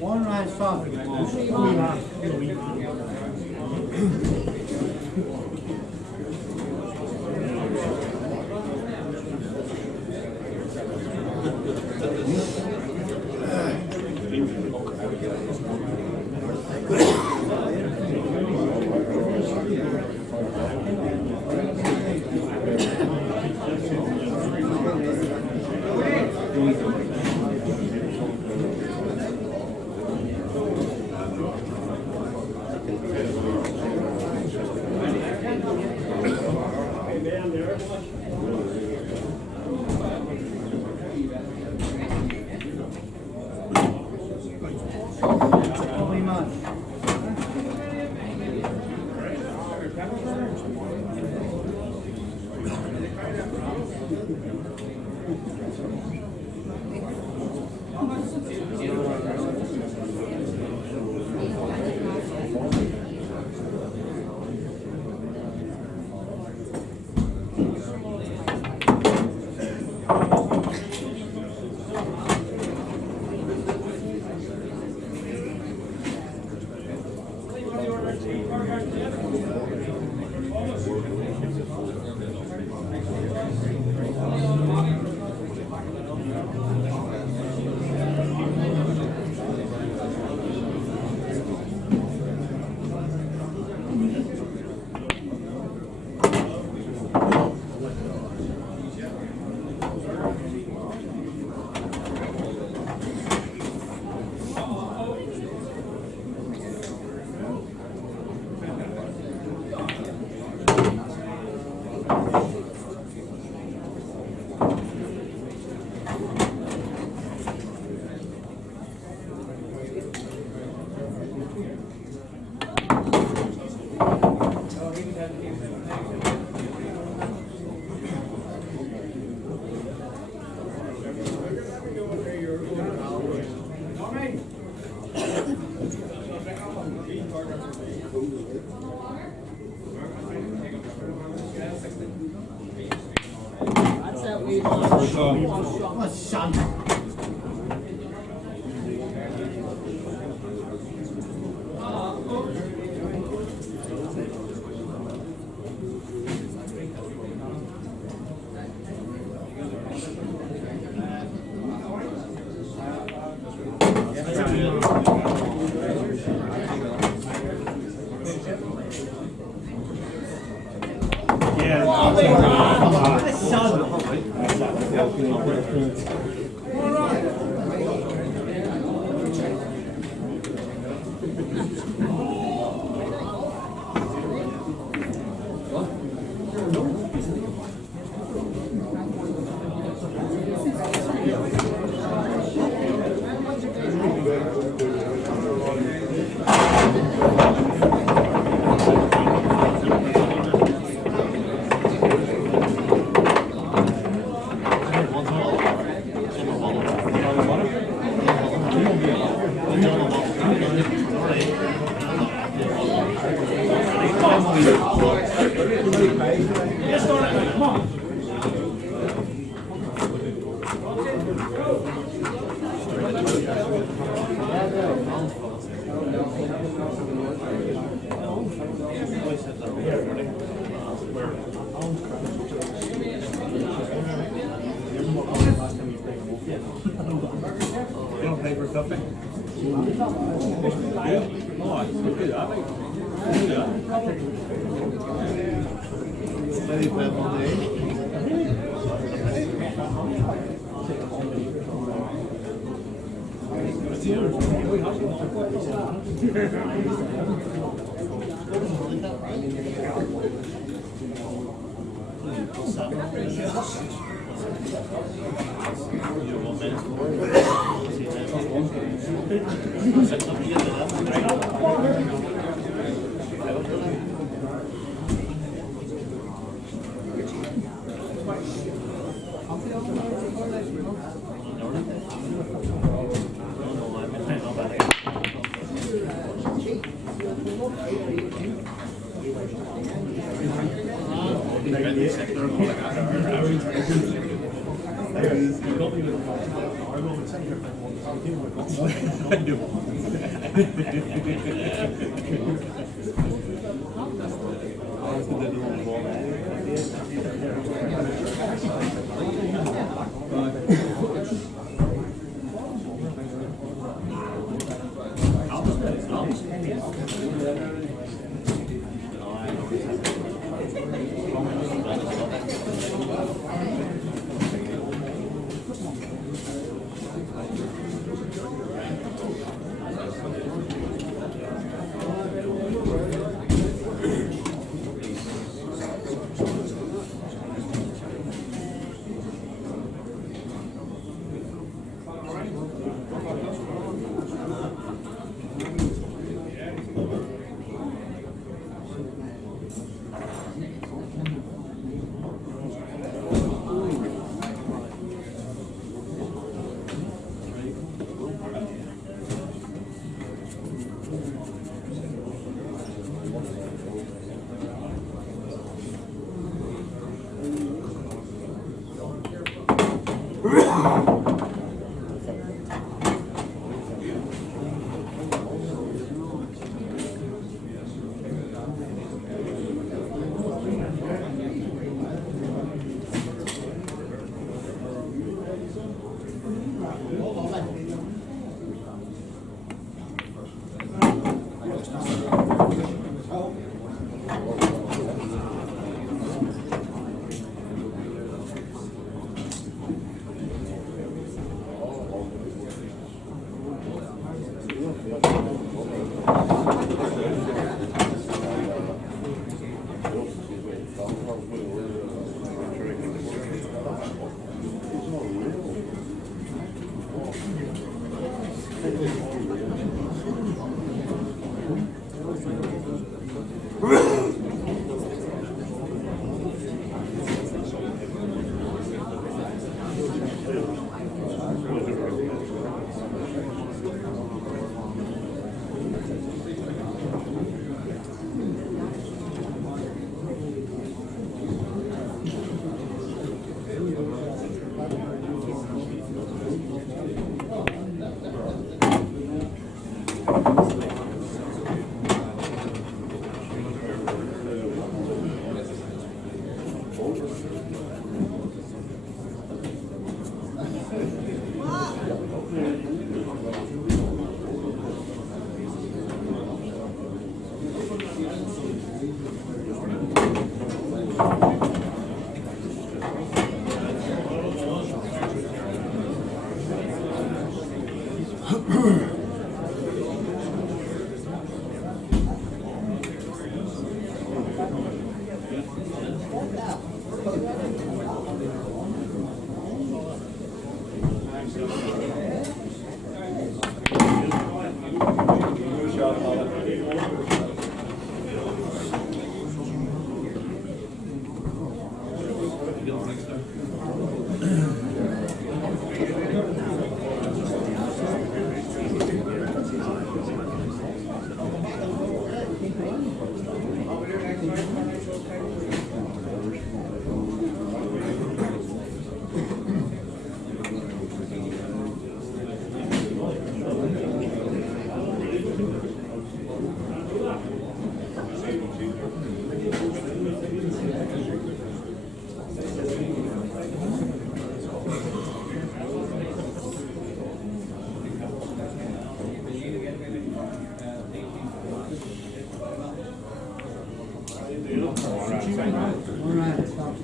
One round soft. Come on. One right stop.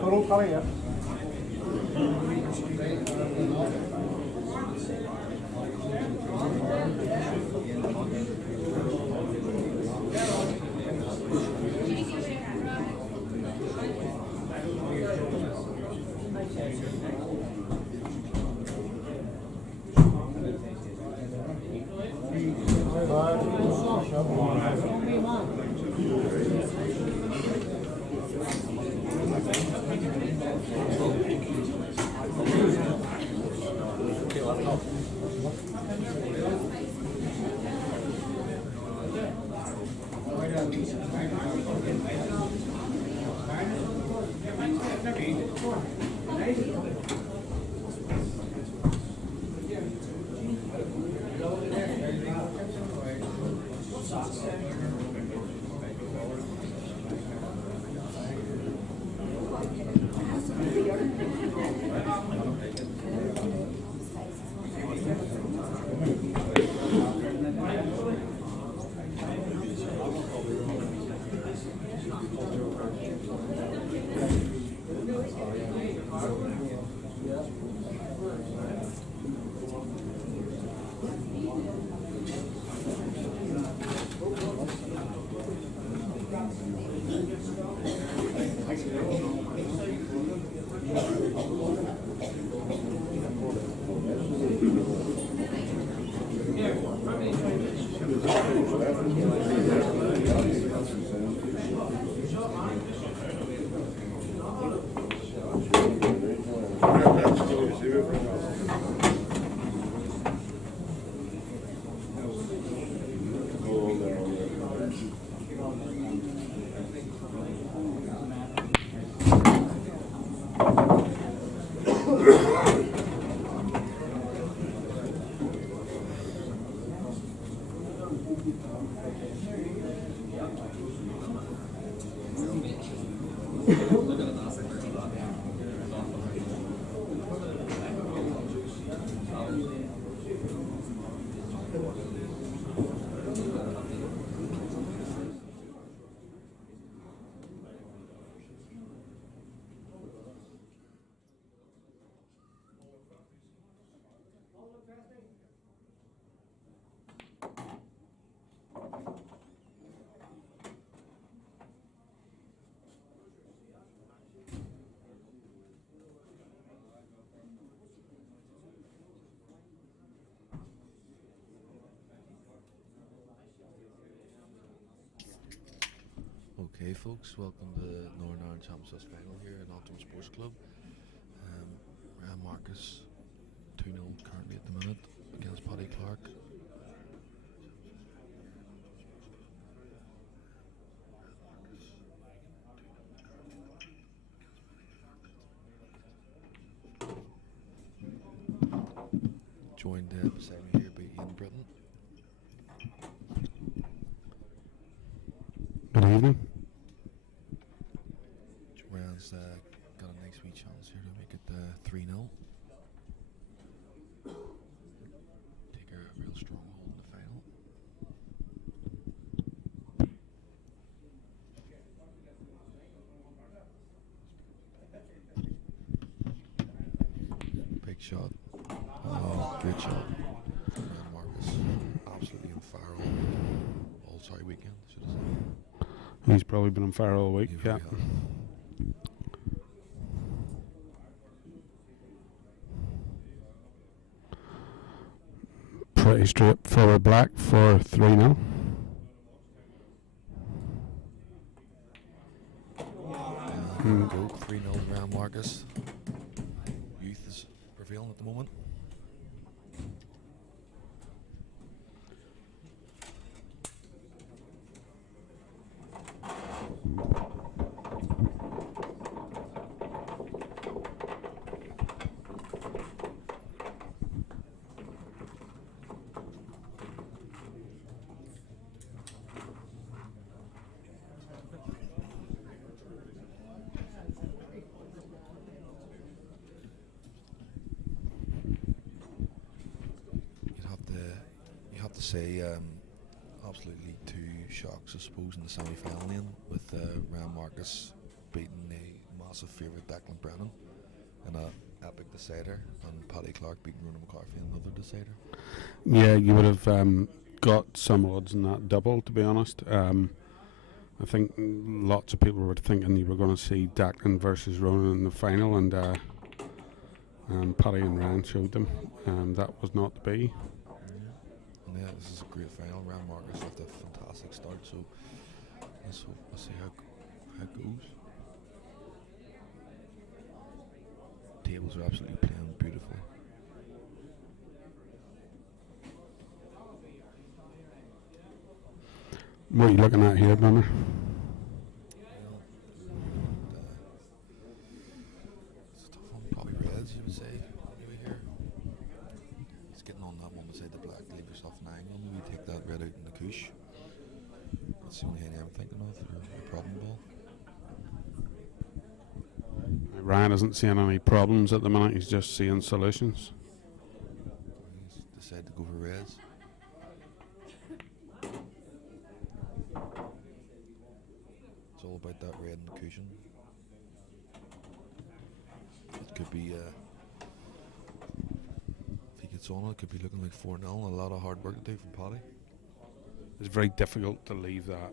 Total color, yeah. Hey folks, welcome to Northern Ireland Championships final here at Optimum Sports Club. Ryan Marcus 2-0 currently at the minute against Paddy Clark. Joined beside me here by Ian Britton. Good evening. Ryan's got a nice wee chance here to make it 3-0. Take a real strong hold in the final. Big shot. Oh, good shot. Ryan Marcus, absolutely on fire all weekend, should I say. He's probably been on fire all week. Yeah. Pretty straightforward black for 3-0. Go 3-0 Ryan Marcus. Youth is prevailing at the moment. You have to say absolutely two shocks, I suppose, in the semi-final then, with Ryan Marcus beating a massive favourite Declan Brennan in an epic decider, and Paddy Clark beating Ronan McCarthy in another decider. Yeah, you would have got some odds in that double, to be honest. I think lots of people were thinking you were going to see Declan versus Ronan in the final, and Paddy and Ryan showed them. That was not to be. Yeah, this is a great final. Ryan Marcus left a fantastic start, so let's see how it goes. Tables are absolutely playing beautifully. What are you looking at here, Brunner? It's a tough one. Probably reds, you would say. Maybe here. It's getting on that one beside the black. Leave yourself an angle. Maybe take that red out in the couche. That's the only thing I'm thinking of. Or a problem ball. Ryan isn't seeing any problems at the minute. He's just seeing solutions. He's decided to go for reds. It's all about that red in the cushion. It could be, if he gets on it could be looking like 4-0. A lot of hard work to do from Paddy. It's very difficult to leave that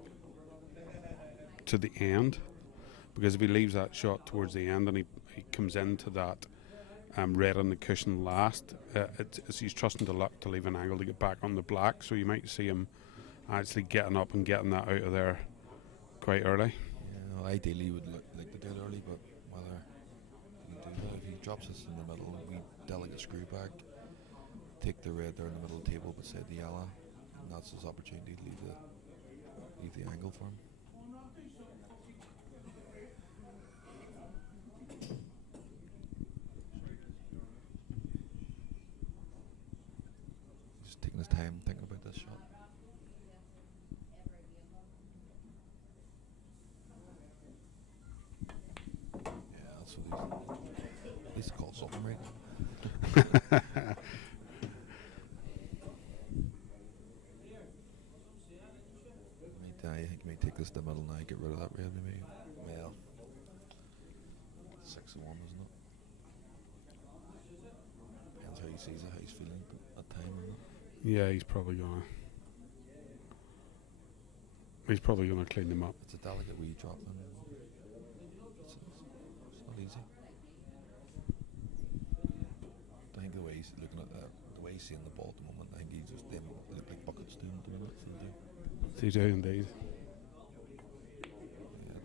to the end, because if he leaves that shot towards the end and he comes into that red on the cushion last, he's trusting to luck to leave an angle to get back on the black, so you might see him actually getting up and getting that out of there quite early. Yeah, well, ideally you would like to do it early, but whether he do that, if he drops this in the middle, we delicate screw back, take the red there in the middle of the table beside the yellow, and that's his opportunity to leave the angle for him. Just taking his time thinking about this shot. Yeah, that's what he's called something right. I think he may take this to the middle now, get rid of that red maybe. Well, 6-1, isn't it? Depends how he sees it, how he's feeling at time, isn't it? Yeah, he's probably gonna clean them up. It's a delicate wee drop in. It's not easy. I think the way he's looking at the way he's seeing the ball at the moment, I think he's just them look like buckets doing at the minute. They do indeed. Yeah,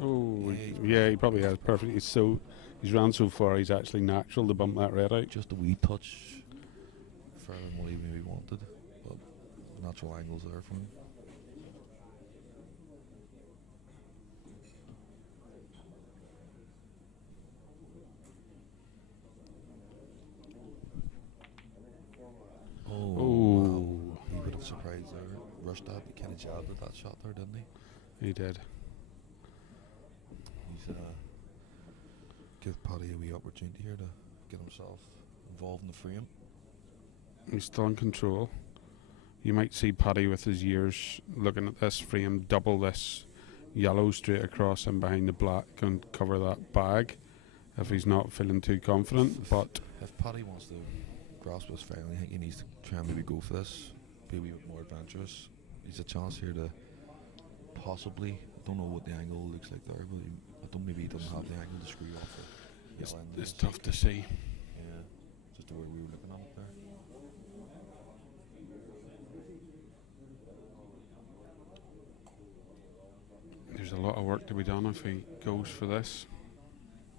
Oh, Yeah, he's yeah, he probably has perfect. He's ran so far. He's actually natural to bump that red out. just a wee touch further than what he maybe wanted, but natural angles there from him. Oh, Oh. wow. He would have surprised there. Rushed out, he kind of jabbed at that shot there, didn't he? He did. He's give Paddy a wee opportunity here to get himself involved in the frame. He's still in control. You might see Paddy with his years looking at this frame, double this yellow straight across and behind the black and cover that bag if he's not feeling too confident. But If Paddy wants to grasp this fairly, I think he needs to try and maybe go for this, be a wee bit more adventurous. He's a chance here to possibly, I don't know what the angle looks like there, but I don't, maybe he doesn't have the angle to screw off the it's, yellow end. it's tough to see. Yeah, just the way we were looking at it there. There's a lot of work to be done if he goes for this.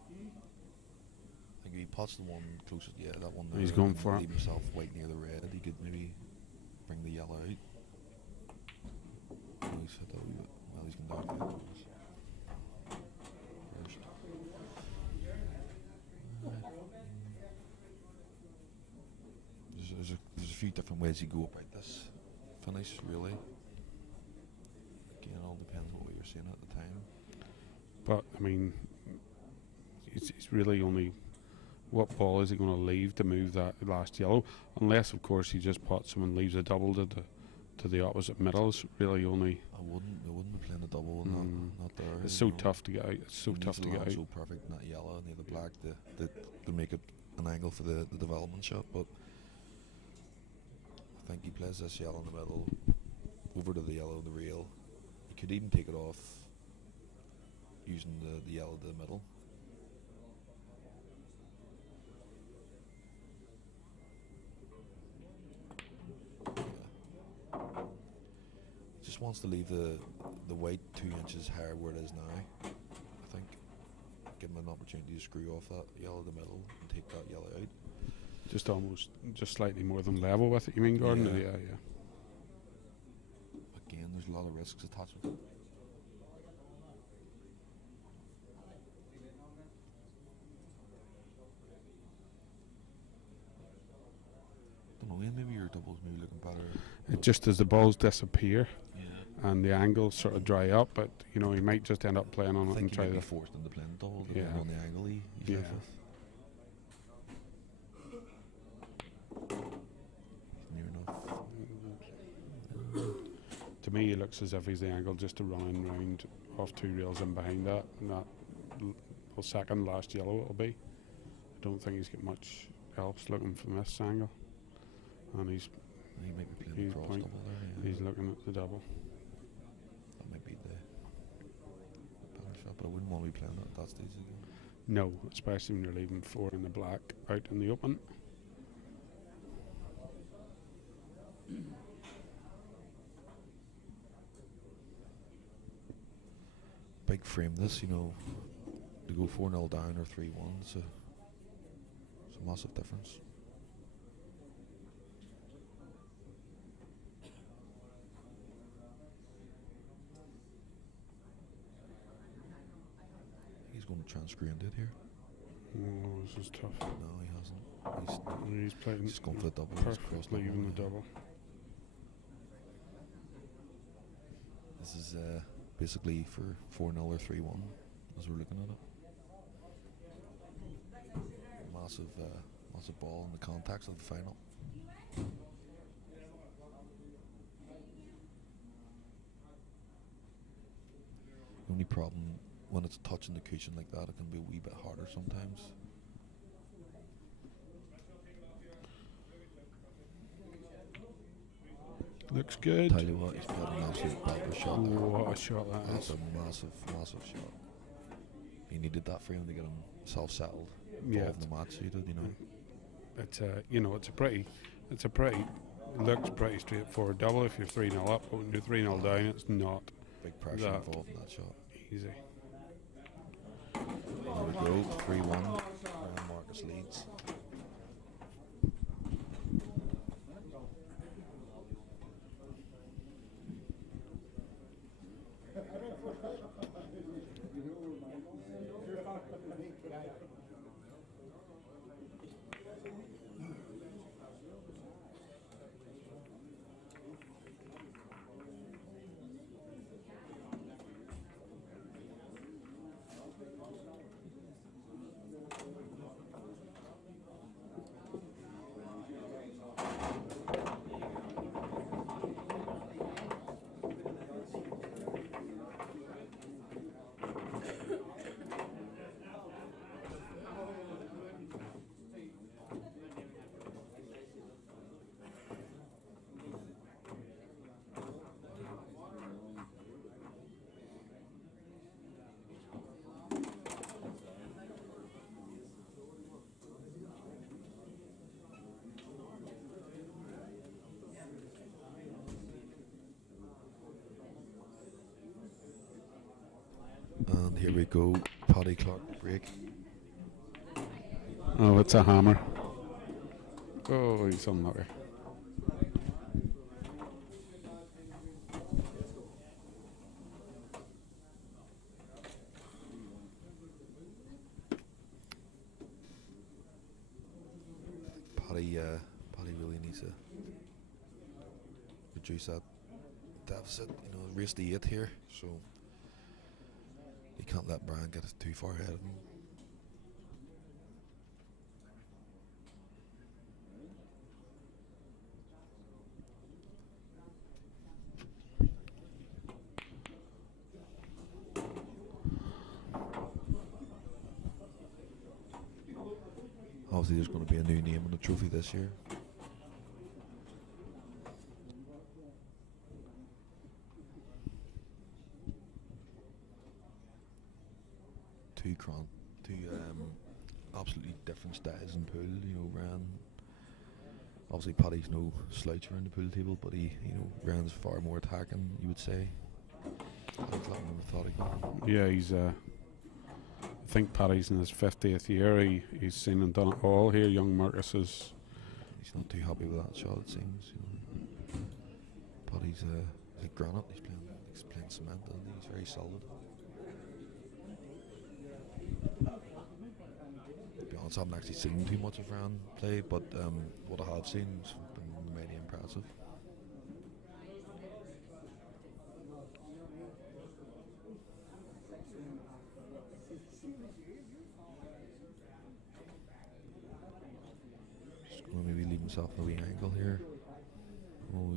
I think if he pots the one closest, yeah, that one there, He's going and for it. leave himself white near the red, he could maybe bring the yellow out. Oh, he's hit that wee bit. Well, he's going down there. First. There's a few different ways you go about this finish, really. Again, it all depends what we were seeing at the time. But I mean, it's really only what ball is he going to leave to move that last yellow, unless of course he just pots him and leaves a double to the opposite middles. Really only. I wouldn't be playing the double and not there. It's you so know. tough to get out. It's so He tough needs to the get line out. so perfect in that yellow and the black to make it an angle for the development shot. But I think he plays this yellow in the middle, over to the yellow, the rail. He could even take it off using the yellow to the middle. Yeah. Just wants to leave the white 2 inches higher where it is now. I think give him an opportunity to screw off that yellow to the middle and take that yellow out. Just slightly more than level with it. You mean, Gordon? Yeah. Yeah. Again, there's a lot of risks attached with it. Don't know, Ian, maybe your doubles maybe looking better. It just as the balls disappear Yeah. and the angles sort of dry up, but you know he might just end up playing on I it and think he try might be to. forced into playing double Yeah. depending on the angle he's Yeah. left with. He's near enough. To me, it looks as if he's the angle just to run in round off 2 rails in behind that, and that second last yellow it'll be. I don't think he's got much else looking from this angle, and He might be playing he's the cross point- double there. Yeah. he's looking at the double. That might be the better shot, but I wouldn't want to be playing at that stage again. No, especially when you're leaving 4 in the black out in the open. Big frame this, you know, to go 4-0 down or 3-1, it's a massive difference. He's going to try and screw into it here. Oh, this is tough. No, he hasn't. He's playing He's going for the double. He's crossed perfectly double, even the yeah. double. This is basically for 4-0 or 3-1 as we're looking at it. Massive ball in the contacts of the final. The only problem when it's touching the cushion like that, it can be a wee bit harder sometimes. Looks good. Tell you what, he's played an absolute proper shot there. What a shot that That's is. a massive shot. He needed that for him to get himself settled. Yeah. Involved in the match, he did, you know. It's a pretty, looks pretty straightforward double. If you're 3-0 up, when you're 3-0 down, it's not Big pressure that involved in that shot. easy. There we go, 3-1. Marcus leads. And here we go, Paddy Clark break. Oh, it's a hammer. Oh, he's unlucky. Paddy really needs to reduce that deficit. You know, race to 8 here, so he can't let Brian get too far ahead of him. Obviously, there's going to be a new name on the trophy this year. Two absolutely different styles in pool. You know, Ryan. Obviously, Paddy's no slouch around the pool table, but Ryan's far more attacking. You would say. Methodical. Yeah, he's. I think Paddy's in his 50th year. He's seen and done it all here. Young Marcus is. He's not too happy with that shot. It seems. Paddy's like granite. He's playing cement, and he's very solid. To be honest, I haven't actually seen too much of Ryan play, but what I have seen has been really impressive. Just going to maybe leave himself in a wee angle here. Oh,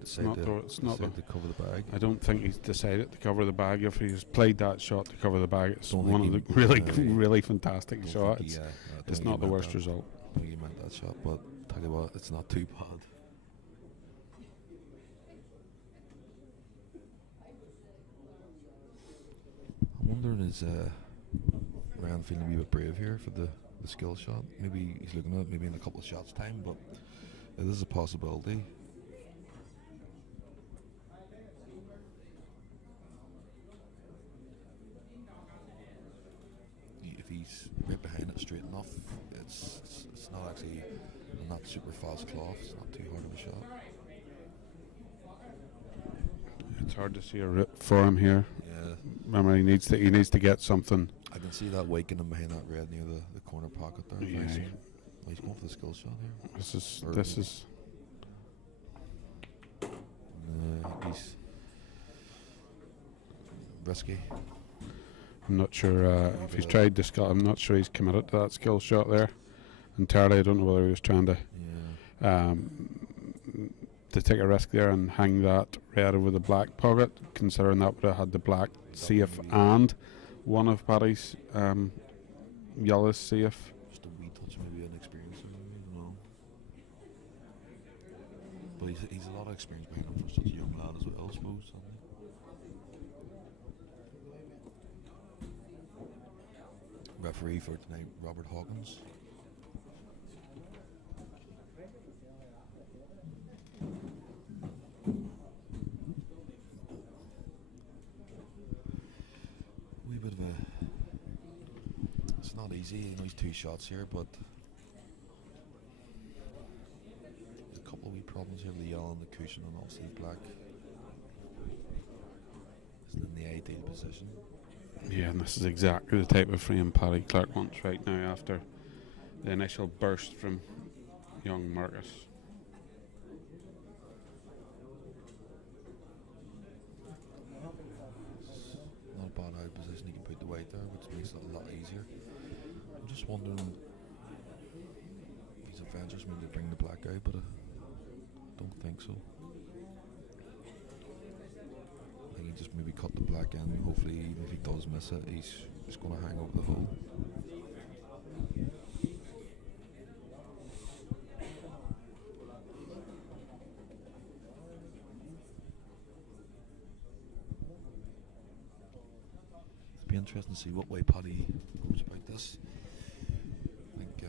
It's not to cover the bag. I don't think he's decided to cover the bag. If he's played that shot to cover the bag, it's Don't one of think the he- really fantastic Don't shots. think he, I It's think he not the meant worst that. result. I think he meant that shot, but tell you what, it's not too bad. I'm wondering, is Ryan feeling a wee bit brave here for the skill shot? Maybe he's looking at it maybe in a couple of shots time, but it is a possibility. If he's right behind it straight enough, it's not actually not super fast cloth. It's not too hard of a shot. It's hard to see a rip for him here. Yeah, Remember, he needs to get something. I can see that waking him behind that red near the corner pocket there. Yeah. Nice. He's going for the skill shot here. This is He's risky. I'm not sure if he's tried to skill. I'm not sure he's committed to that skill shot there entirely. I don't know whether he was trying to Yeah. take a risk there and hang that red over the black pocket, considering that would have had the black safe and one of Paddy's yellows safe. Just a wee touch, maybe an experience. I don't know. But he's a lot of experience behind him for such a young lad as well, I suppose. Hasn't he? Referee for tonight, Robert Hawkins. Wee bit of a it's not easy. You know, he's 2 shots here, but there's a couple of wee problems here with the yellow and the cushion, and obviously black isn't in the ideal position. Yeah, and this is exactly the type of frame Paddy Clark wants right now after the initial burst from young Marcus. Not a bad out position. He can put the weight there, which makes it a lot easier. I'm just wondering, these Avengers mean to bring the black out, but I don't think so. I think he just maybe cut the black in. Hopefully, even if he does miss it, he's just going to hang over the hole. It'll be interesting to see what way Paddy goes about this. I think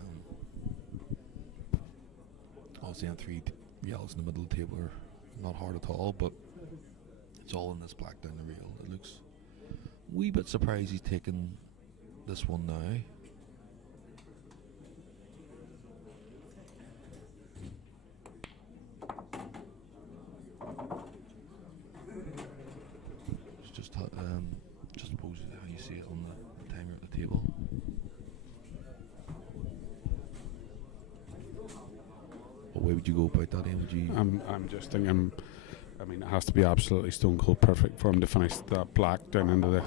obviously M3 yellows in the middle of the table are not hard at all, but it's all in this black down the rail. It looks a wee bit surprised he's taken this one now. It's just suppose how you see it on the timer at the table. What way would you go about that, Ian? Would you? I'm just thinking. I mean, it has to be absolutely stone cold perfect for him to finish that black down into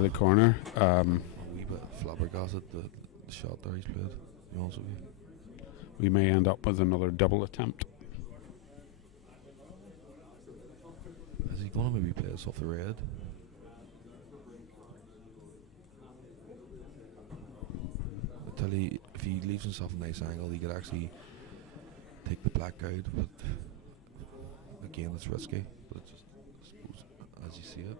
the corner. A wee bit flabbergasted the shot there he's played. To be honest with you. We may end up with another double attempt. Is he going to maybe play us off the red? I tell you, if he leaves himself a nice angle, he could actually take the black out, but again, it's risky. But it's just, I suppose, as you see it.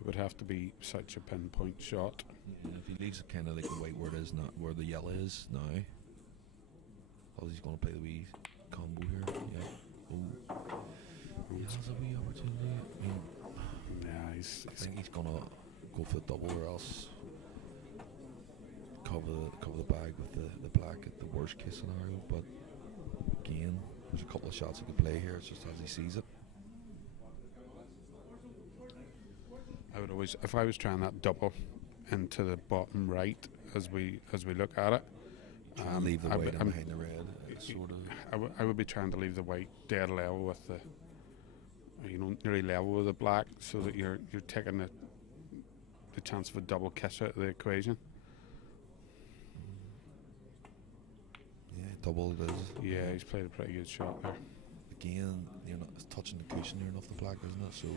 It would have to be such a pinpoint shot. Yeah, if he leaves it kind of like the white where it is, not where the yellow is now. Oh, he's going to play the wee combo here. Yeah. Oh, he has a wee opportunity. I mean, Yeah, I think he's going to go for the double, or else cover the bag with the black at the worst case scenario. But again, there's a couple of shots he could play here. It's just as he sees it. I would always, if I was trying that double into the bottom right as we look at it, Leave the I white would- in I'm- behind the red. It's sort of. I would be trying to leave the white dead level with the, nearly level with the black, so that you're taking the chance of a double kiss out of the equation. Yeah, double it is. Yeah, he's played a pretty good shot there. Again, it's touching the cushion here enough the black, isn't it? So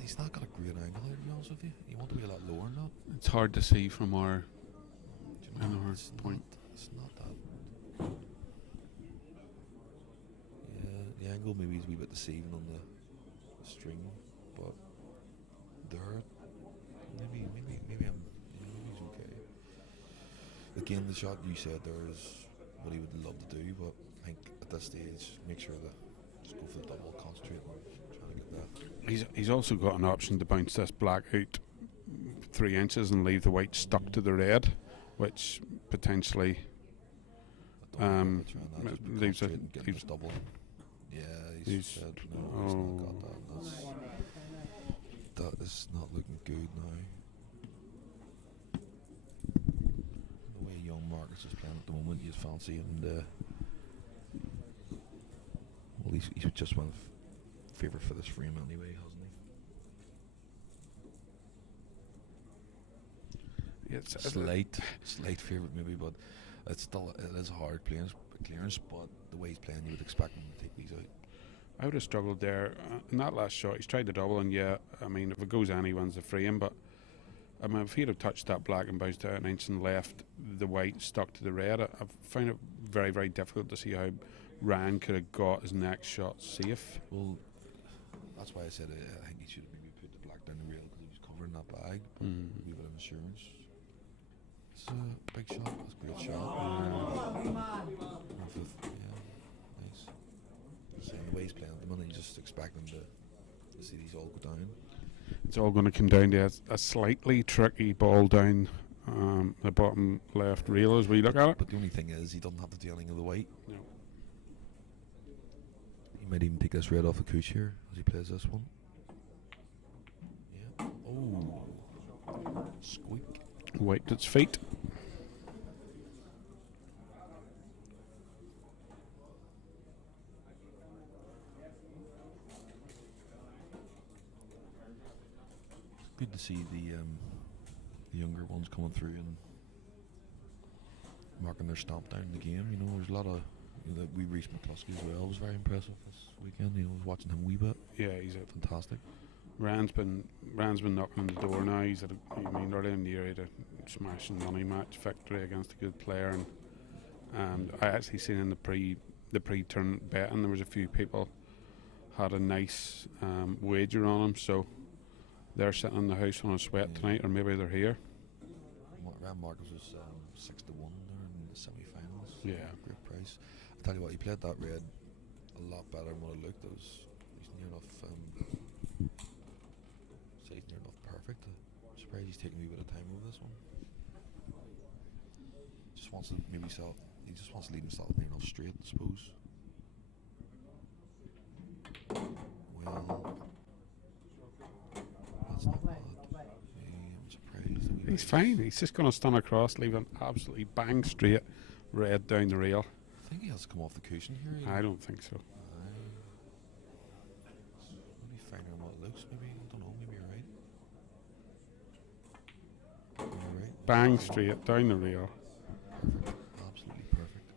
he's not got a great angle here, to be honest with you. You want to be a lot lower than that. It's hard to see from our Do you know, our it's point. It's not that. Yeah, the angle maybe is a wee bit deceiving on the string, but there, maybe he's okay. Again, the shot you said there is what he would love to do, but I think at this stage, make sure that just go for the double, concentrate on trying to get that. He's also got an option to bounce this black out 3 inches and leave the white stuck to the red, which potentially leaves it. Leaves double. Yeah, he's said no, he's not got that. That is not looking good now. The way young Marcus is playing at the moment, he's fancy, and well, he's just one favourite for this frame anyway, hasn't he? It's Slight favourite maybe, but it is hard clearance. But the way he's playing, you would expect him to take these out. I would have struggled there in that last shot. He's tried the double, and yeah, I mean, if it goes in, he wins the frame. But I mean, if he'd have touched that black and bounced out an inch and left the white stuck to the red, I've found it very, very difficult to see how Ryan could have got his next shot safe. Well, that's why I said I think he should have maybe put the black down the rail because he was covering that bag. But a wee bit of insurance. It's a big shot. That's a great shot. Yeah, nice. So the way he's playing at the minute, you just expect him to see these all go down. It's all going to come down to a slightly tricky ball down the bottom left rail as we look at it. But the only thing is, he doesn't have to do anything of the white. No. He might even take this red off the couch here as he plays this one. Yeah. Oh. Squeak. Wiped its feet. Good to see the younger ones coming through and marking their stamp down in the game. You know, there's a lot of wee Reece McCluskey as well. Was very impressive this weekend. You know, I was watching him a wee bit. Yeah, he's a Fantastic. Rand's been knocking on the door now. He's at early in the year he had a smashing money match victory against a good player, and I actually seen in the pre-tournament betting there was a few people had a nice wager on him, so they're sitting in the house on a sweat tonight, or maybe they're here. Rand Marcus was 6-1 there in the semi-finals. Yeah. Great price. I tell you what, he played that red a lot better than what it looked. He's near enough. Say he's near enough perfect. I'm surprised he's taking a wee bit of time over this one. Just wants to maybe self. He just wants to leave himself near enough straight, I suppose. Well, that's not bad. I'm surprised. He's fine. He's just going to stand across, leave an absolutely bang straight red down the rail. I think he has to come off the cushion here. I don't think so. Maybe finer than what it looks. Maybe, I don't know. Maybe you're right. You're right. Bang straight down the rail. Perfect. Absolutely perfect.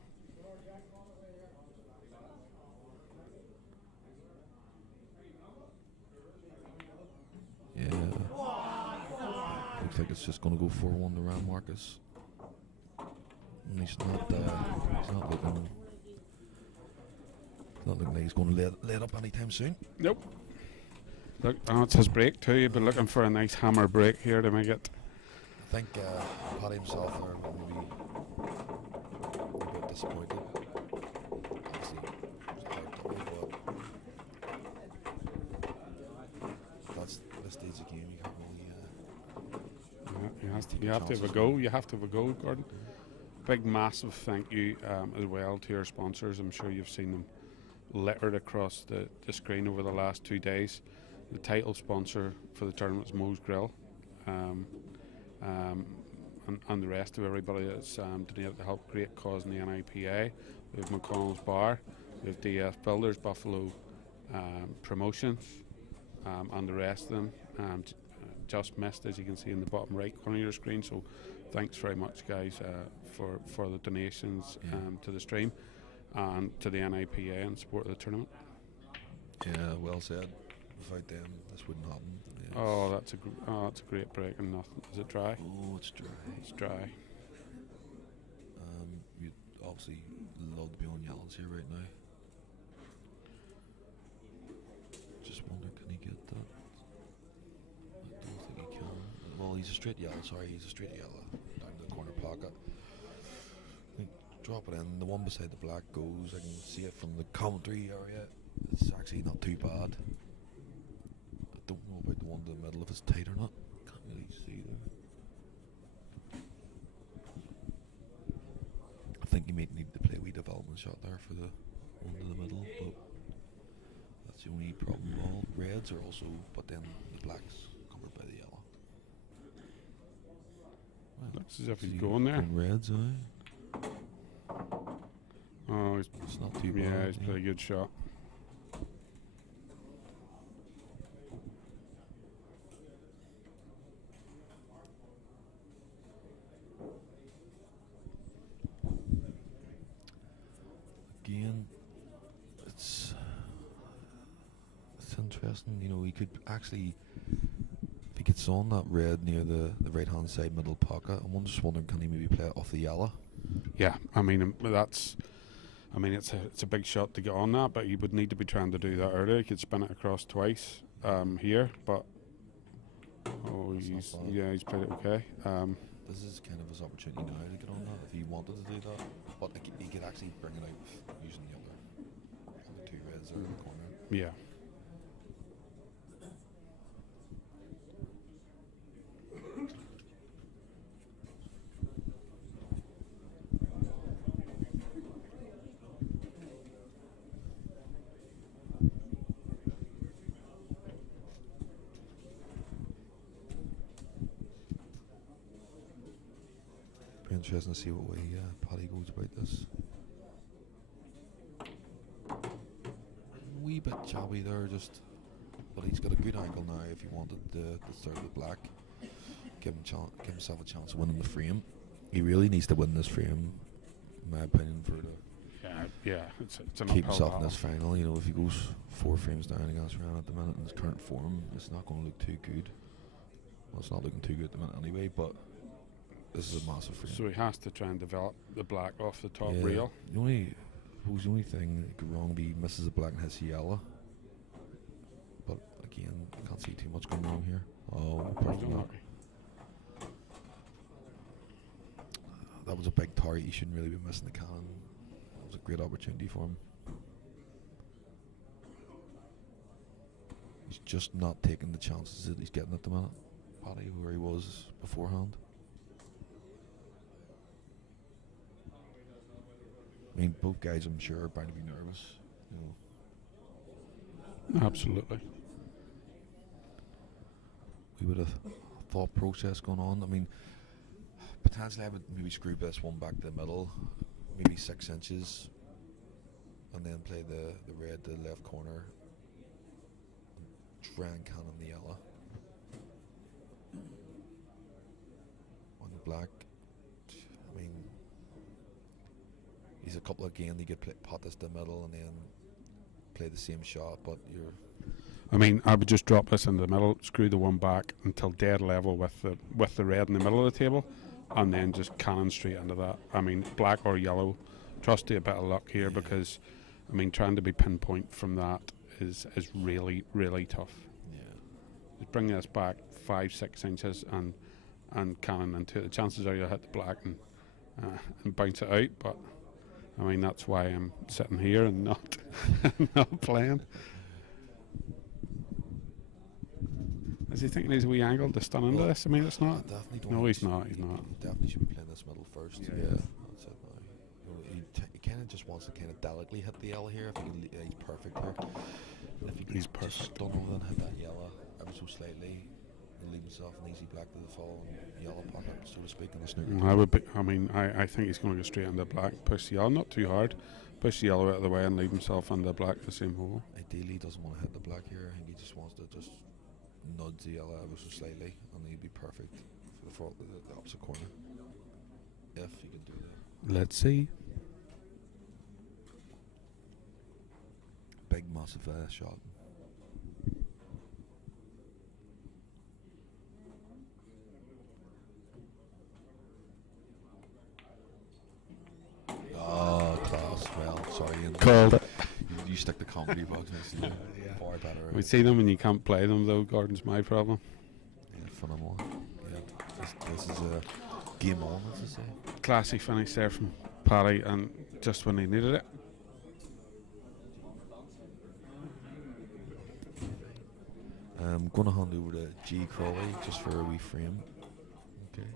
Yeah. Looks like it's just going to go 4-1 to Rand Marcus. And he's not looking like he's going to let up anytime soon. Nope. Look, it's his break too. You've been looking for a nice hammer break here to make it. I think Paddy himself there will be a bit disappointed. Obviously, it's a hard double, but that's this stage of the game. You can't really. You have to have a go. You have to have a go, Gordon. Big, massive thank you as well to your sponsors. I'm sure you've seen them littered across the screen over the last 2 days. The title sponsor for the tournament is Moe's Grill, and the rest of everybody that's donated to help great cause in the NIPA. We have McConnell's Bar, we have DF Builders, Buffalo Promotions, and the rest of them. Just missed, as you can see in the bottom right corner of your screen. So thanks very much, guys, for the donations to the stream and to the NIPA and support of the tournament. Yeah, well said. Without them, this wouldn't happen. Yes. Oh, that's a great break and nothing. Is it dry? Oh, it's dry. It's dry. You'd obviously love to be on yellows here right now. Just wonder, can he get that? I don't think he can. Well, he's a straight yellow. Sorry, he's a straight yellow down the corner pocket. Drop it in. The one beside the black goes. I can see it from the commentary area. It's actually not too bad. I don't know about the one in the middle, if it's tight or not. Can't really see there. I think you might need to play a wee development shot there for the one in the middle, but that's the only problem. All reds are also, but then the black's covered by the yellow. Well, Looks as if he's going there. Reds, aye. Oh, It's not too bad. yeah, he's played a good shot. Again, it's interesting. You know, he could actually, if he gets on that red near the right hand side middle pocket, I'm just wondering, can he maybe play it off the yellow? Yeah, I mean it's a big shot to get on that, but he would need to be trying to do that earlier. He could spin it across twice here, but he's played it okay. This is kind of his opportunity now to get on that if he wanted to do that. But he could actually bring it out using the other two reds there in the corner. Yeah. interesting to see what way Paddy goes about this. Wee bit jabby there, but he's got a good angle now. If he wanted the third of the black, give himself a chance of winning the frame. He really needs to win this frame, in my opinion, for to it's an keep uphill himself in battle. this final. You know, if he goes 4 frames down against Ryan at the minute in his current form, it's not going to look too good. Well, it's not looking too good at the minute anyway, but this is a massive frame. So he has to try and develop the black off the top Yeah, rail. The only thing that could wrong be misses a black and hits a yellow. But again, I can't see too much going wrong here. Oh, perfect. Unlucky. That was a big target. He shouldn't really be missing the cannon. That was a great opportunity for him. He's just not taking the chances that he's getting at the minute. Paddy, where he was beforehand. I mean, both guys, I'm sure, are bound to be nervous. You know, Absolutely. we would have thought process going on. I mean, potentially I would maybe screw this one back to the middle, maybe 6 inches, and then play the red to the left corner, and try and cannon the yellow. On the black, I mean, he's a couple again. He could pot this to the middle and then play the same shot, but you're. I mean, I would just drop this into the middle, screw the one back until dead level with the red in the middle of the table, and then just cannon straight into that. I mean, black or yellow. Trust you a bit of luck here because, I mean, trying to be pinpoint from that is really, really tough. Yeah. Just bring this back 5-6 inches and cannon into it. The chances are you'll hit the black and bounce it out, but I mean, that's why I'm sitting here and not not playing. Is he thinking he's a wee angle to stun into this? I mean, it's not. Definitely don't. No, he's not. He's not. Definitely should be playing this middle first. Yeah. Yeah, that's it now. You know, he kind of just wants to kind of delicately hit the yellow here. If he can, he's perfect here. If he can He's just perfect. stun over and hit that yellow ever so slightly, and leave himself an easy black to the fall and yellow pocket, so to speak, in the snooker. I would. I think he's going to go straight into black. Push the yellow, not too hard. Push the yellow out of the way and leave himself under black the same hole. Ideally, he doesn't want to hit the black here. I think he just wants to just nudge the yellow ever so slightly, and he'd be perfect for the opposite corner. If he can do that. Let's see. Big, massive shot. Oh, class. Well, sorry. Ian. Called it. You stick to comedy bugs. Far better. We see them and you can't play them though. Gordon's my problem. Yeah, phenomenal. Yeah, this is a game on, as I say. Classy finish there from Paddy, and just when he needed it. I'm going to hand over to G. Crawley just for a wee frame. Okay.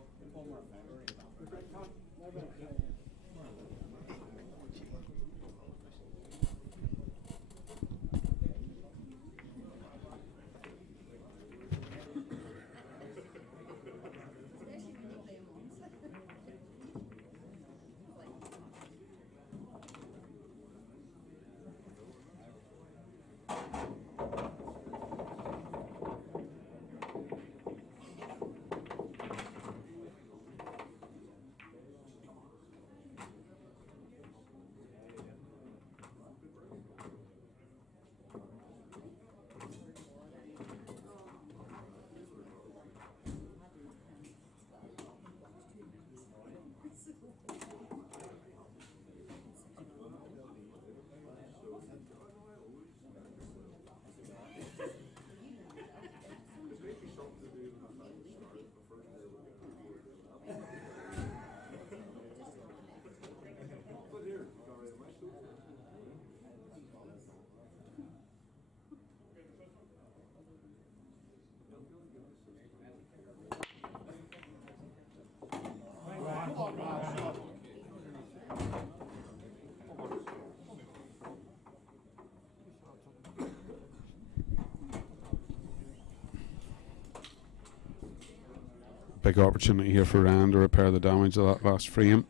Big opportunity here for Rand to repair the damage of that last frame.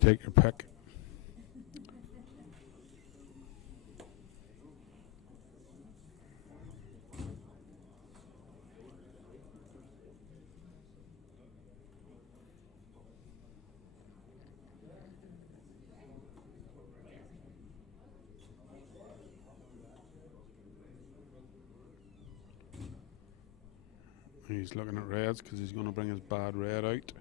Take your pick. He's looking at reds because he's going to bring his bad red out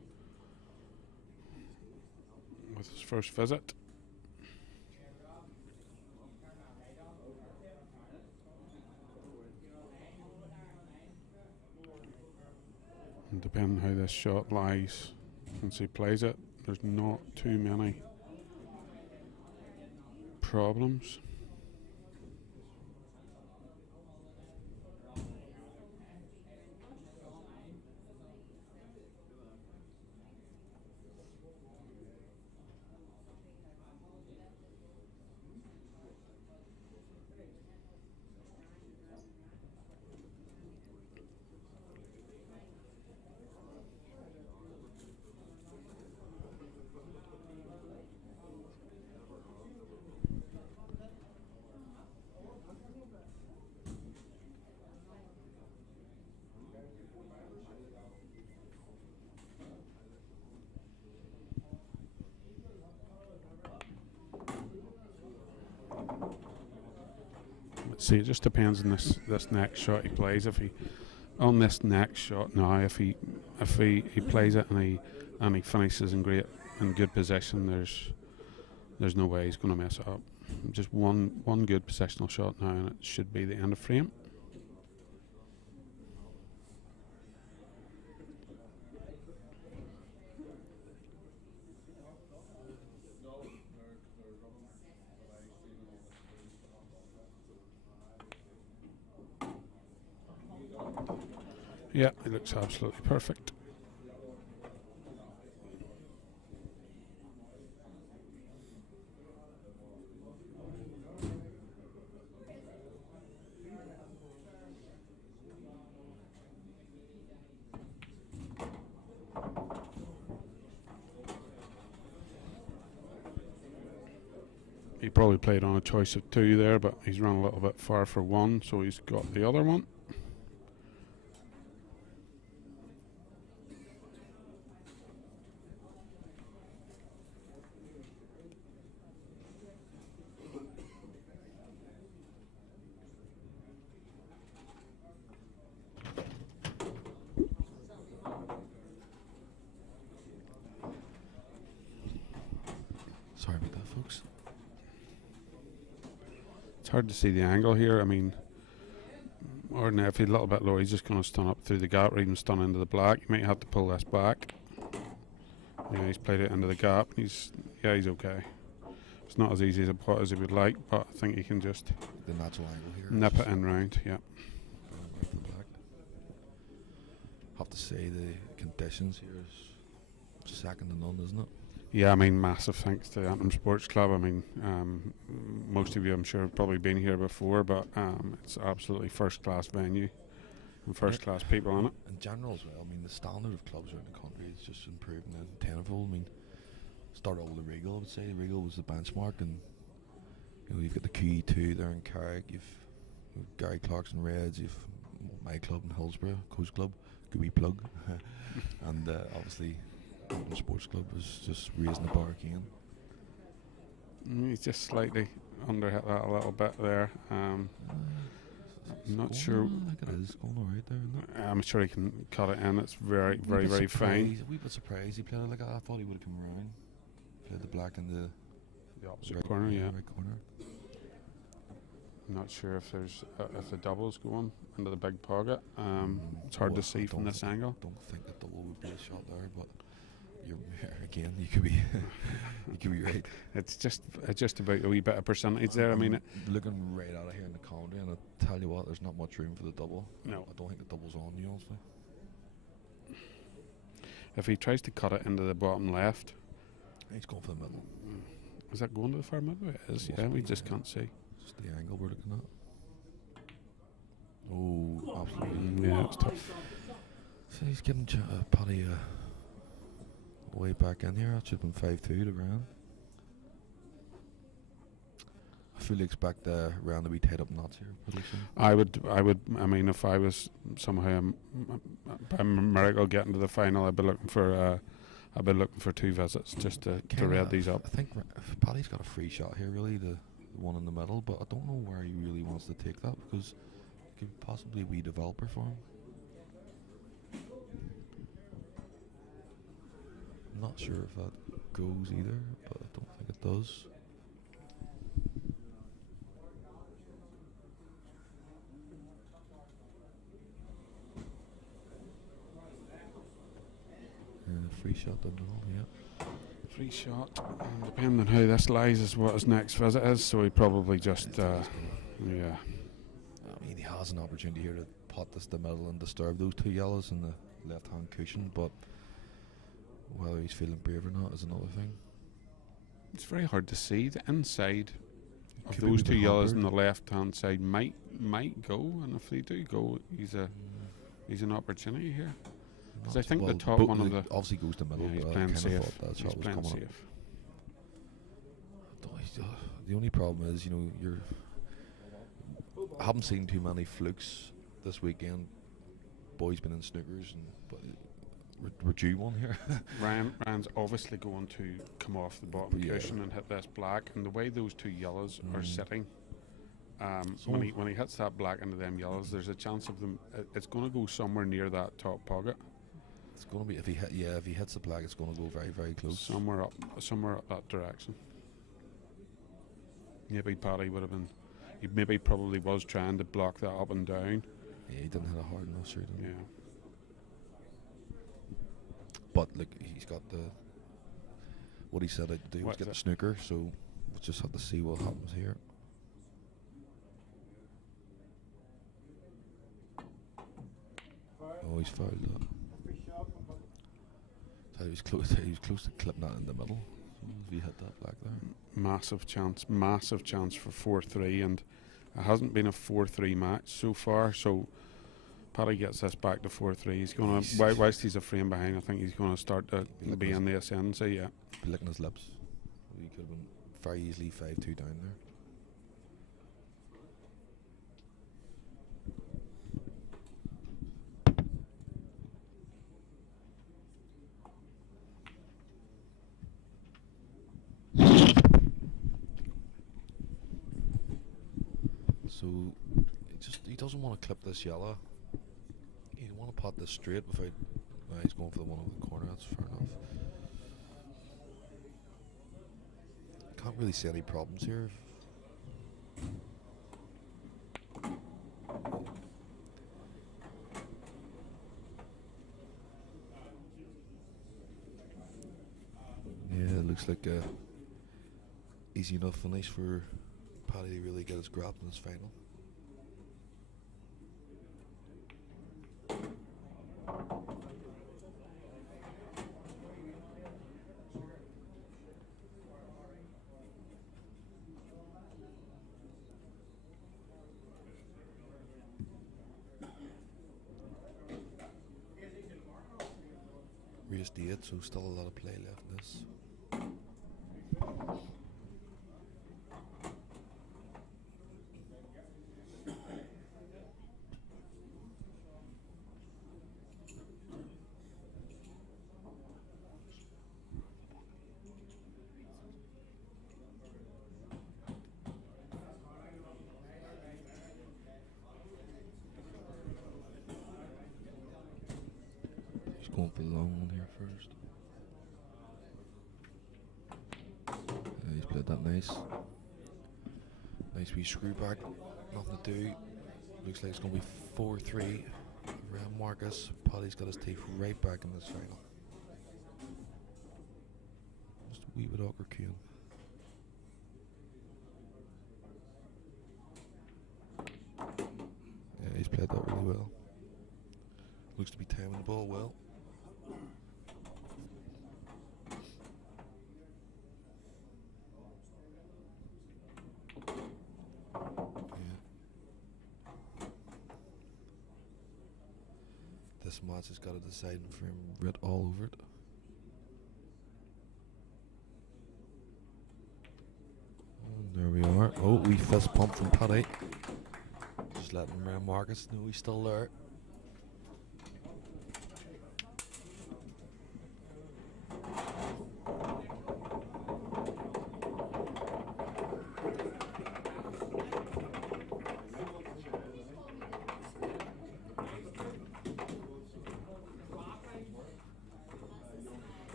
with his first visit. And depending how this shot lies once he plays it, there's not too many problems. See, it just depends on this next shot he plays. If he on this next shot now, if he plays it and he finishes in good position, there's no way he's going to mess it up. Just one good positional shot now, and it should be the end of frame. Yeah, it looks absolutely perfect. He probably played on a choice of two there, but he's run a little bit far for one, so he's got the other one. Sorry about that, folks. It's hard to see the angle here. I mean, ordinarily, if he's a little bit low, he's just going to stun up through the gap or even stun into the black. You might have to pull this back. Yeah, he's played it into the gap. He's okay. It's not as easy as a putt as he would like, but I think he can just The natural angle here. nip it in round. Yeah. For the black. Have to say the conditions here is second to none, isn't it? Yeah, I mean, massive thanks to Antrim Sports Club. I mean, most of you, I'm sure, have probably been here before, but it's absolutely first-class venue and first-class people in it. In general as well, I mean, the standard of clubs around the country is just improving tenfold. I mean, start out with the Regal, I would say. The Regal was the benchmark, and you've got the QE2 there in Carrick, you've Gary Clarkson Reds, you've my club in Hillsborough, Coast Club, good wee plug, and obviously Antrim Sports Club was just raising the bar again. He's just slightly underhit that a little bit there. I'm not sure. I think it is going alright there, isn't it? I'm sure he can cut it in. It's very fine. A wee bit surprised he played it like that. I thought he would have come around. Played the black in The opposite right corner, yeah. right corner. I'm not sure if there's if the double's going into the big pocket. It's hard to see from this angle. I don't think the double would be a shot there, but you're again. You could be, you could be right. It's just about a wee bit of percentage there. I mean, looking right out of here in the commentary, and I tell you what, there's not much room for the double. No. I don't think the double's on you, honestly. if he tries to cut it into the bottom left, He's going for the middle. Is that going to the far mid? It is, Must yeah, we be, just yeah. can't see. Just the angle we're looking at. Oh, absolutely. Yeah, it's tough. So he's giving Paddy way back in here. That should have been 5-2 to Ryan. I fully expect Ryan to be tied up knots here pretty soon. I mean, if I was somehow by miracle getting to the final, I'd be looking for 2 visits just to rev these up. I think Paddy's got a free shot here, really, the one in the middle, but I don't know where he really wants to take that because it could possibly be developer for him. I'm not sure if that goes either, but I don't think it does. Free shot down the middle, yeah. Free shot, and depending on how this lies is what his next visit is, so he probably just, yeah. I mean, he has an opportunity here to pot this to the middle and disturb those 2 yellows in the left-hand cushion, but whether he's feeling brave or not is another thing. It's very hard to see. The inside of Could be those with 2 the yellows on Hubbard. the left-hand side might go, and if they do go, he's an opportunity here. Because I think the top one of the obviously goes to the middle, yeah, he's but I playing kind of safe. thought that He's shot was playing coming safe. up. The only problem is, I haven't seen too many flukes this weekend. Boys been in snookers, but we're due one here. Ryan's obviously going to come off the bottom Yeah. cushion and hit this black, and the way those 2 yellows are sitting, So- when he hits that black into them yellows, there's a chance of them. It's going to go somewhere near that top pocket, It's going to be if he hits the black, it's going to go very, very close. somewhere up that direction. Maybe Paddy would have been. He maybe probably was trying to block that up and down. Yeah, he didn't hit it hard enough, sure. Yeah. But look, he's got what he set out to do was What's get the it? snooker, so we'll just have to see what happens here. Oh, he's fouled that. So he was close to clipping that in the middle. So if he hit that black there. Massive chance for 4-3, and it hasn't been a 4-3 match so far. So Paddy gets this back to 4-3. He's going to, whilst he's a frame behind, I think he's going to start to be in the ascendancy. Yeah. Be licking his lips. He could have been very easily 5-2 down there. So he doesn't want to clip this yellow. He want to pot this straight without. He's going for the one over the corner. That's fair enough. Can't really see any problems here. Yeah, it looks like a easy enough finish for Paddy to really get his grab in his final. Race the 8, so still a lot of play left in this. He's going for the long one here first. Yeah, he's played that nice. Nice wee screw back. Nothing to do. Looks like it's going to be 4-3. Ram Marcus. Paddy's got his teeth right back in this final. Just a wee bit awkward queuing. Yeah, he's played that really well. Looks to be timing the ball well. This match has got a deciding frame writ all over it. And there we are. Oh, we fist pump from Paddy. Just letting Ryan Marcus know he's still there.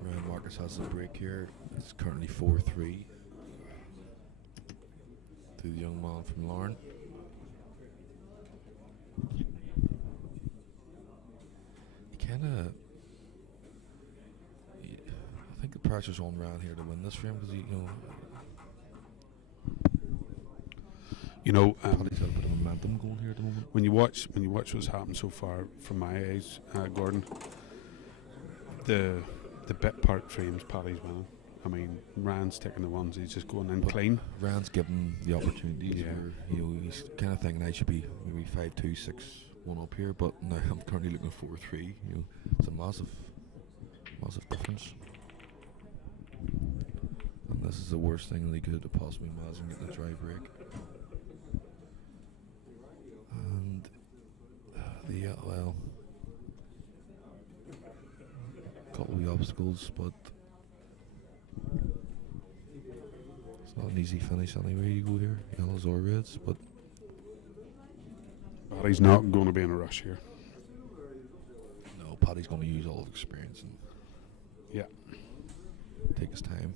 Ryan Marcus has a break here. It's currently 4-3 to the young man from Larne. I think the pressure's on Ryan here to win this frame because Paddy's got a bit of momentum going here at the moment. When you watch what's happened so far from my eyes, Gordon, the bit part frames Paddy's winning. I mean, Ryan's taking the ones, he's just going in clean. Ryan's given the opportunities where he's kind of thinking I should be maybe 5-2, 6-1 up here, but now I'm currently looking at 4-3. It's a massive difference. And this is the worst thing that he could have possibly imagined, getting a dry break. And couple of obstacles, but it's not an easy finish anyway. You go here, yellows or reds, but Paddy's not going to be in a rush here. no, Paddy's going to use all his experience and take his time.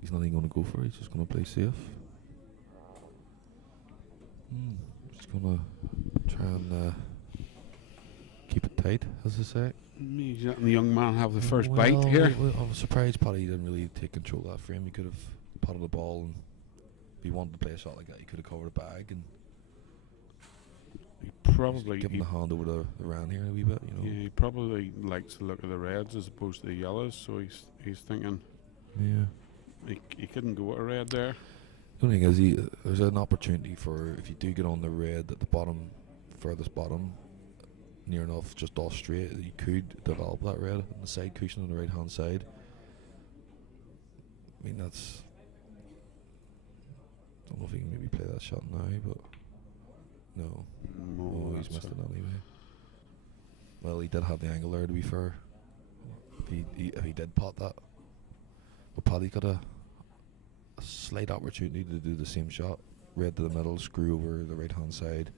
He's not even going to go for it. He's just going to play safe. Just going to try and keep it tight, as they say. He's letting the young man have the first bite here. I was surprised Paddy didn't really take control of that frame. He could have potted the ball, and if he wanted to play a shot like that, he could have covered a bag and He probably give him the hand over the round here a wee bit. Yeah, he probably likes to look at the reds as opposed to the yellows, so he's thinking he couldn't go at a red there. The only thing is, there's an opportunity for, if you do get on the red at the bottom, furthest bottom, near enough, just off straight, you could develop that red on the side cushion on the right hand side. I mean, that's, I don't know if he can maybe play that shot now, but no. Oh, he's missed it anyway. Well, he did have the angle there, to be fair. If he did pot that. But Paddy got a slight opportunity to do the same shot. Red to the middle, screw over the right hand side,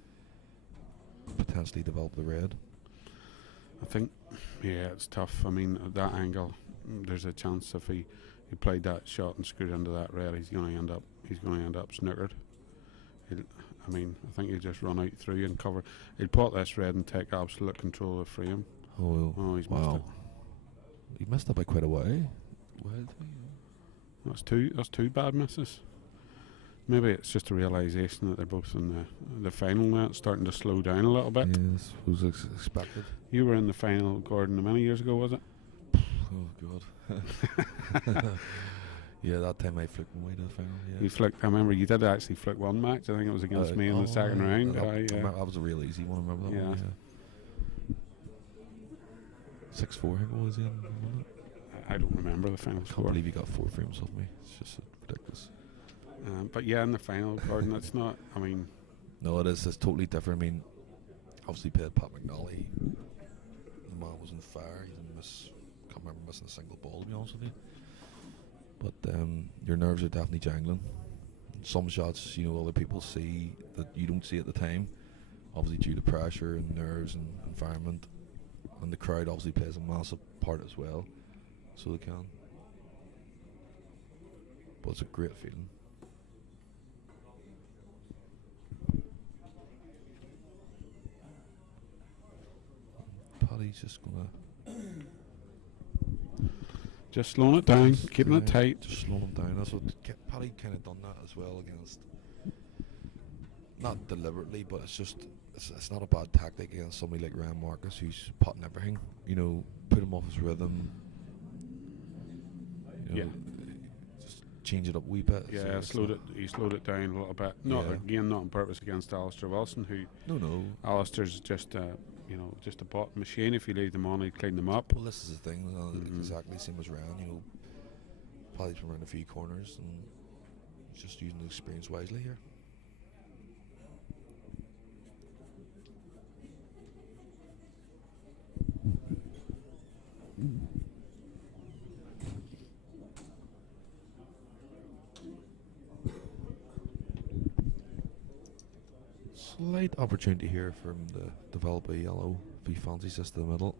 potentially develop the red. I think, it's tough. I mean, at that angle, there's a chance if he played that shot and screwed into that red, he's going to end up snookered. I think he'll just run out through and cover. He'll pot this red and take absolute control of the frame. Oh, he's missed it. He missed it by quite a way. That's two bad misses. Maybe it's just a realisation that they're both in the final now. It's starting to slow down a little bit. Yes, was expected. You were in the final, Gordon, many years ago, was it? Oh God. Yeah, that time I flicked my way to the final. Yeah. You flicked. I remember you did actually flick one match. I think it was against me in the second round. That was a real easy one. I remember that one. Yeah. 6-4, I think it was in. I don't remember the final score. I can't believe you got 4 frames off me. It's just ridiculous. But yeah, in the final, Gordon, it's not. No, it is. It's totally different. I mean, obviously played Pat McNally. The man was on fire. He didn't miss. Can't remember missing a single ball, to be honest with you. But your nerves are definitely jangling. Some shots, other people see that you don't see at the time. Obviously due to pressure and nerves and environment, and the crowd obviously plays a massive part as well. So they can. But it's a great feeling. Paddy's just gonna just slowing it down, keeping it tight. Just slowing him down. That's what Paddy kind of done that as well against, not deliberately, but it's not a bad tactic against somebody like Ryan Marcus who's putting everything. You know, put him off his rhythm. You know, just change it up a wee bit. Yeah, so he slowed it down a little bit. Not on purpose against Alistair Wilson, who no. Alistair's just just a bot machine. If you leave them on, he'd clean them up. Well, this is the thing. Exactly same as Ryan. You know, Paddy's been around a few corners and just using the experience wisely here. Slight opportunity here from the developer yellow if he fancies this to the middle.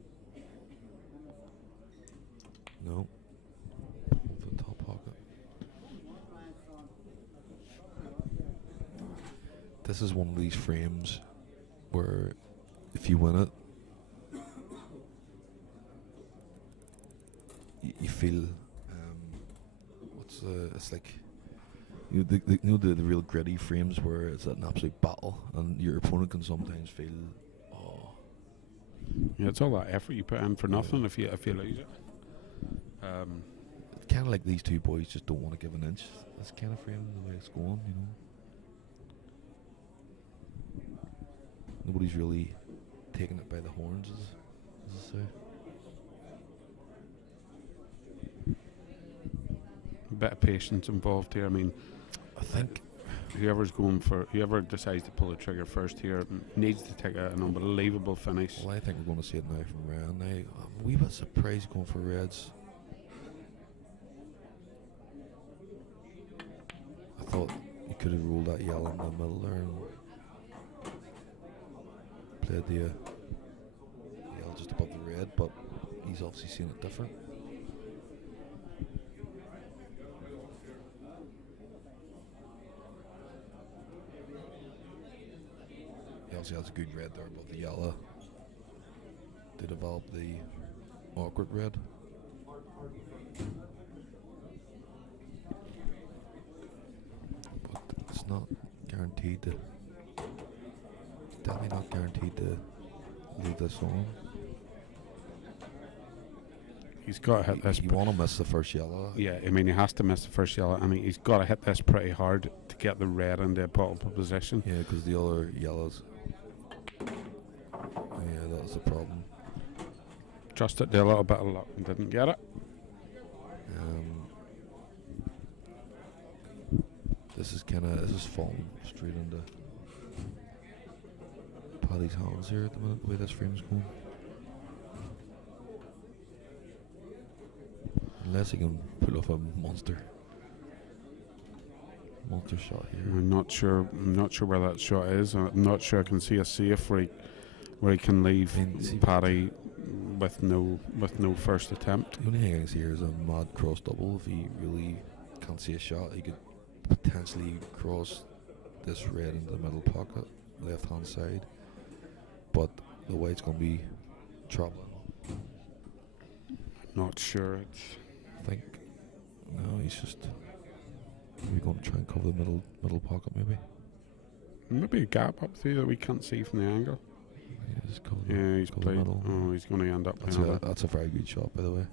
No. For the top pocket. This is one of these frames where if you win it, you feel it's like the real gritty frames where it's an absolute battle and your opponent can sometimes feel yeah, it's all that effort you put in for nothing if you lose it. Kind of like these two boys just don't want to give an inch. That's kind of frame the way it's going, you know. Nobody's really taking it by the horns, as I say. A bit of patience involved here. I mean, I think whoever decides to pull the trigger first here needs to take an unbelievable finish. Well, I think we're going to see it now from Ryan. Now, I'm a wee bit surprised going for Reds. I thought he could have rolled that yellow in the middle there and played the yellow just above the red, but he's obviously seen it different. He obviously has a good red there above the yellow to develop the awkward red. But it's not guaranteed to, definitely not guaranteed to leave this on. He's got to hit this. You want to miss the first yellow. Yeah, I mean, he has to miss the first yellow. I mean, he's got to hit this pretty hard to get the red into a potable position. Yeah, because the other yellows. Yeah, that's the problem. Trusted a little bit of luck and didn't get it. This is falling straight into Paddy's hands here at the minute, the way this frame's going. Unless he can pull off a monster shot here. I'm not sure where that shot is. I'm not sure I can see a safe where he can leave Paddy with no first attempt. The only thing I can see here is a mad cross double. If he really can't see a shot, he could potentially cross this red into the middle pocket, left hand side. But the white's going to be trouble. Not sure. I think he's just maybe going to try and cover the middle pocket, Maybe a gap up there that we can't see from the angle. Yeah, just cover he's cover played. the middle. Oh, he's going to end up. That's a very good shot, by the way.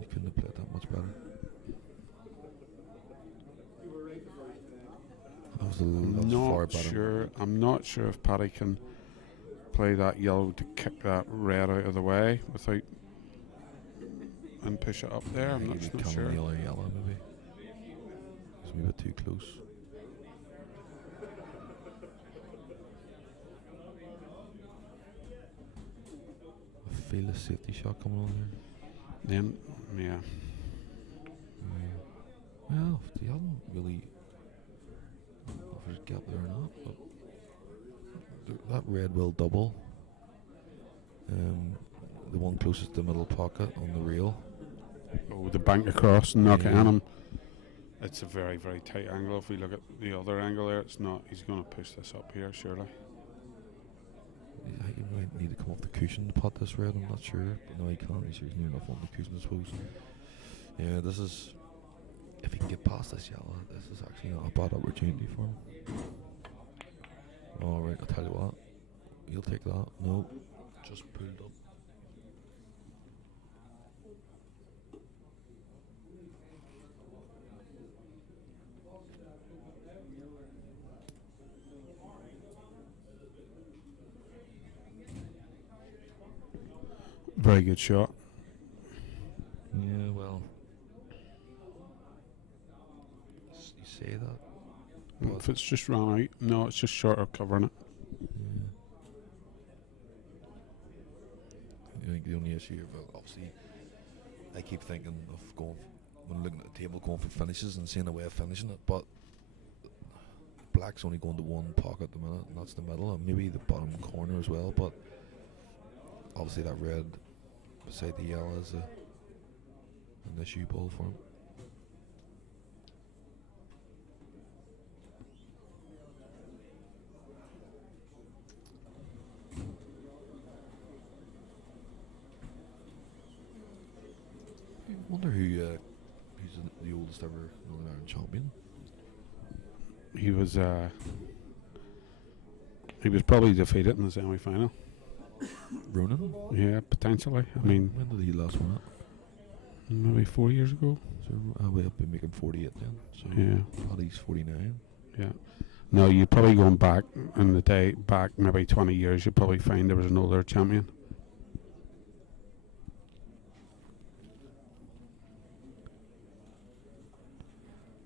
He couldn't have played that much better. I'm not sure if Paddy can play that yellow to kick that red out of the way without and push it up there. I'm not sure. Yellow, maybe. It's maybe a bit too close. I feel a safety shot coming on here. Then, yeah. Well, they haven't really offers a gap there or not, but that red will double. The one closest to the middle pocket on the rail. Oh, the bank across and knock it on him. It's a very, very tight angle. If we look at the other angle there, it's not. He's going to push this up here, surely. Yeah, he might need to come off the cushion to pot this red. I'm not sure, but no, he can't. He's near enough on the cushion, I suppose. Yeah, this is. If he can get past this yellow, this is actually not a bad opportunity for him. Alright, I'll tell you what. You'll take that. No. Just pulled up. Very good shot. Yeah, well. You say that? If it's just run out, no, it's just short of covering it. Yeah. I think the only issue, well, obviously, I keep thinking of going, when looking at the table, going for finishes and seeing a way of finishing it, but black's only going to one pocket at the minute, and that's the middle, and maybe the bottom corner as well, but obviously that red beside the yellow is an issue ball for him. I wonder who's the oldest ever Northern Ireland champion. He was probably defeated in the semi-final. Ronan? Yeah, potentially. I mean, when did he last win it? maybe 4 years ago. So we'll be making 48 then. So Yeah. Paddy's 49. Yeah. No, you're probably going back in the day, back maybe 20 years, you'd probably find there was an older champion.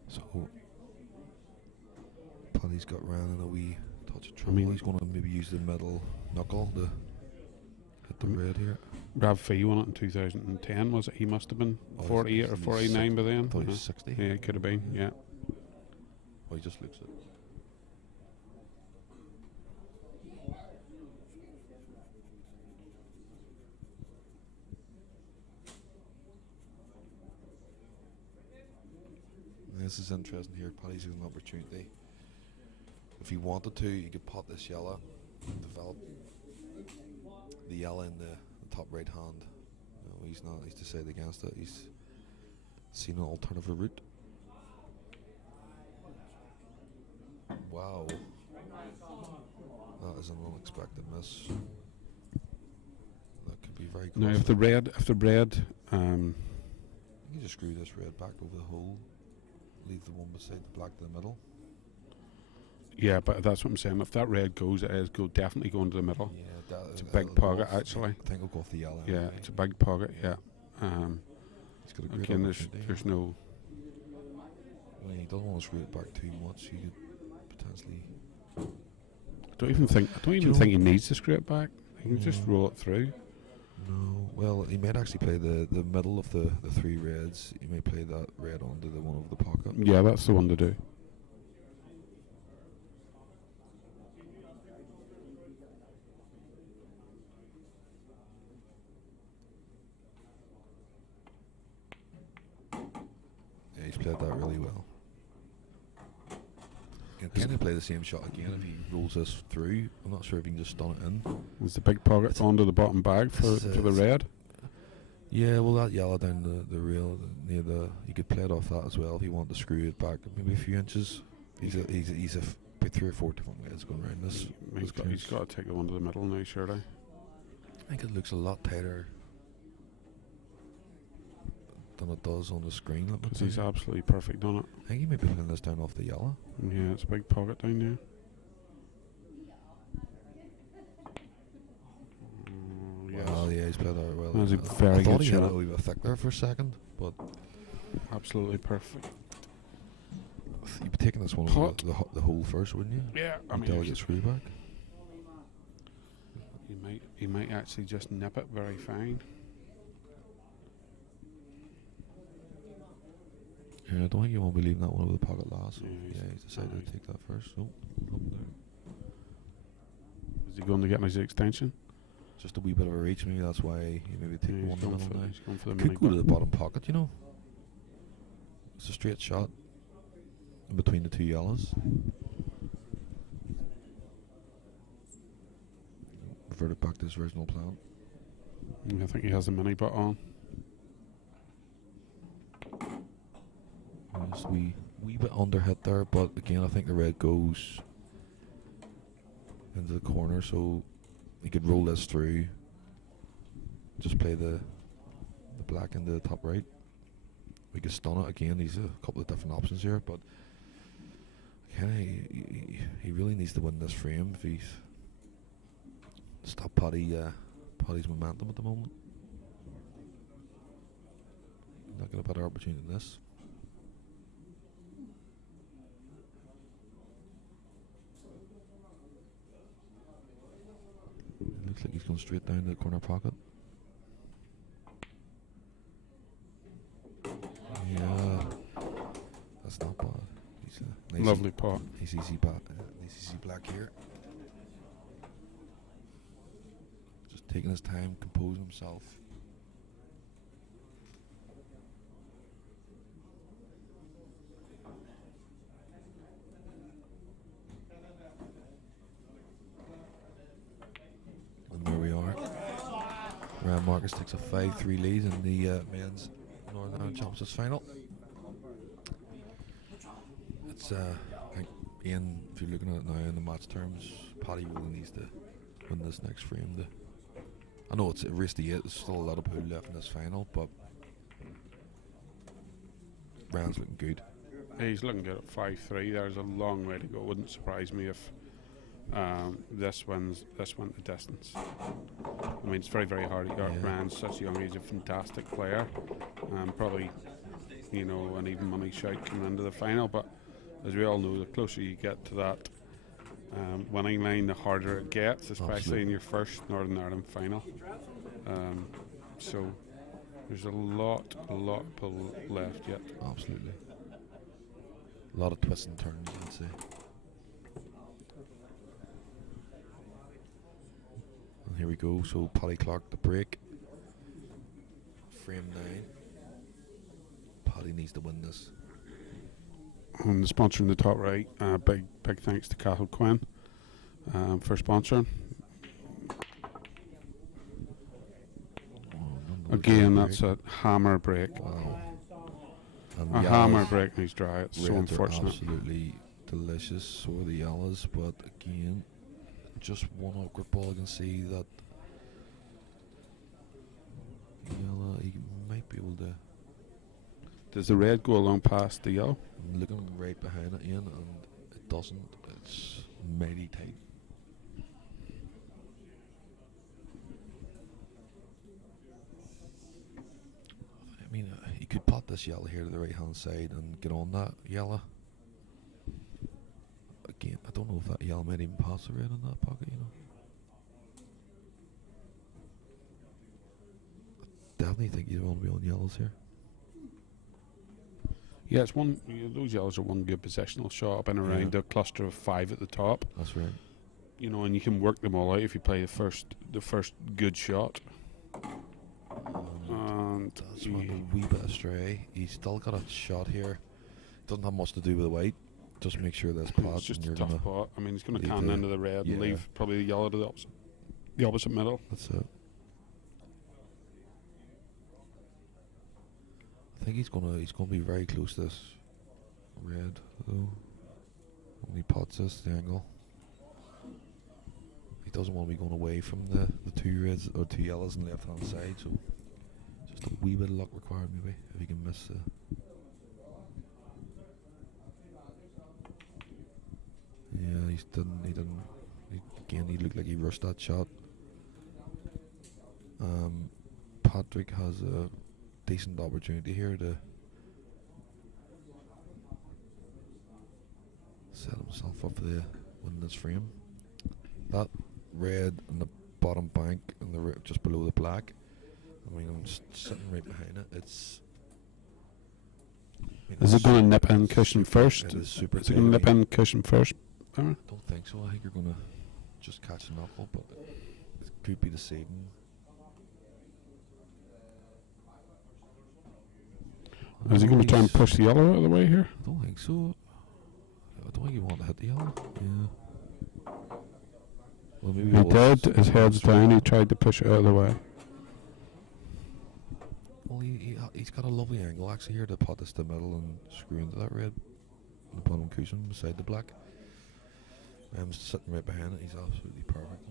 So Paddy's got round in a wee touch of trouble. mean- He's going to maybe use the middle knuckle to hit the red here. Rav Fee won it in 2010, was it? He must have been Oh, 48 or he's 49 by then. I thought he Uh-huh. was 60. Yeah, it could have been, yeah. Oh, he just looks it. This is interesting here. Paddy's got an opportunity. If he wanted to, he could pot this yellow, develop the yellow in the top right hand. No, he's not. He's decided against it. He's seen an alternative route. Wow, that is an unexpected miss. That could be very close. Now, if the red, You can just screw this red back over the hole. Leave the one beside the black to the middle. yeah, but that's what I'm saying. If that red goes, it is definitely going to the middle. Yeah, It's a it'll big go pocket, off- actually. I think it'll go off the yellow. Yeah, anyway. it's a big pocket. Yeah. He's got a great Again, opportunity. there's no. I mean, he doesn't want to screw it back too much. He could potentially. I don't even think he needs to screw it back. He can just No. roll it through. No, well, he might actually play the middle of the three reds. He may play that red onto the one over the pocket. Yeah, that's the one to do. Yeah, he's played that really well. Can he play the same shot again if he rolls this through? I'm not sure if he can just stun it in. There's the big pocket It's- onto the bottom bag for it's, the it's- red. Yeah, well, that yellow down the rail near the, you could play it off that as well if you want to screw it back maybe a few inches. He's about 3 or 4 different ways going around this. He's got to take the one to the middle now, surely. I think it looks a lot tighter than it does on the screen. Let me Because tell he's you. absolutely perfect on it. I think he might be putting this down off the yellow. Yeah, it's a big pocket down there. Yes. Well, yeah, he's played that well. That was a I very thought good he had shot. it a wee bit thick there for a second, but Absolutely perfect. you'd be taking this one Pot. over the hole first, wouldn't you? Yeah, I Until mean, it gets screwed back. he might actually just nip it very fine. Yeah, I don't think you won't be leaving that one over the pocket last. Yeah, Yeah, he's decided alright. to take that first. Oh, up there. Is he going to get his extension? Just a wee bit of a reach, maybe that's why he maybe take Yeah, the one in the middle now. he's going for the Could mini go to the button. bottom pocket, you know. It's a straight shot in between the two yellows. Revert it back to his original plan. I think he has a mini butt on. Just a wee bit under hit there, but again, I think the red goes into the corner, so he could roll this through. Just play the black into the top right. We could stun it again. He's a couple of different options here, but he really needs to win this frame if he's stop Paddy's momentum at the moment. Not got a better opportunity than this. Looks like he's going straight down to the corner pocket. Yeah, that's not bad. He's a nice Lovely pot. Nice easy black here. Just taking his time, composing himself. And there we are. Ryan Marcus takes a 5-3 lead in the men's Northern Ireland Championships final. It's I think, Ian, if you're looking at it now in the match terms, Paddy really needs to win this next frame. I know it's a race to 8, there's still a lot of pool left in this final, but Ryan's looking good. He's looking good at 5-3. There's a long way to go. Wouldn't surprise me if this went the distance. I mean, it's very, very hard. Ryan's such a young age, a fantastic player. Probably, you know, an even money shout coming into the final. But as we all know, the closer you get to that winning line, the harder it gets, especially in your first Northern Ireland final. So there's a lot of pull left yet. Absolutely. A lot of twists and turns, I'd say. And here we go, so Paddy Clark the break. Frame 9. Paddy needs to win this. And the sponsor in the top right, big thanks to Cathal Quinn for sponsoring. Again, that's a hammer break. Wow. And A hammer break and he's dry. It's so unfortunate. Absolutely delicious for the yellows, but again, just one awkward ball. I can see that yellow, he might be able to. Does the red go along past the yellow? I'm looking right behind it, Ian, and it doesn't. It's mighty tight. I mean, he could pot this yellow here to the right hand side and get on that yellow. Again, I don't know if that yellow might even pass the red in that pocket, you know. I definitely think you want to be on yellows here. Yeah, it's one. Those yellows are one good positional shot up and around the cluster of 5 at the top. That's right. You know, and you can work them all out if you play the first good shot. And that's went a wee bit astray. He's still got a shot here. Doesn't have much to do with the white. Just make sure this pot. It's just a tough pot. I mean, he's going to can into the red and leave probably the yellow to the opposite middle. That's it. I think he's gonna be very close to this red though. When he pots this, the angle. He doesn't want to be going away from the 2 reds or 2 yellows on the left hand side, so just a wee bit of luck required maybe if he can miss the. Yeah, he didn't. He looked like he rushed that shot. Patrick has a decent opportunity here to set himself up for the win this frame. That red in the bottom bank and the just below the black. I mean, I'm sitting right behind it. It's. Is it going to nip in cushion first? It is super. Is it going to nip in cushion first? I don't think so. I think you're going to just catch a knuckle, but it could be deceiving. Is he going to try and push the yellow out of the way here? I don't think so. I don't think he wanted to hit the yellow. Yeah. Well, maybe He did. His head's down. He tried to push it out of the way. Well, he's got a lovely angle actually here to pot this to the middle and screw into that red. The bottom cushion beside the black. I'm sitting right behind it. He's absolutely perfect.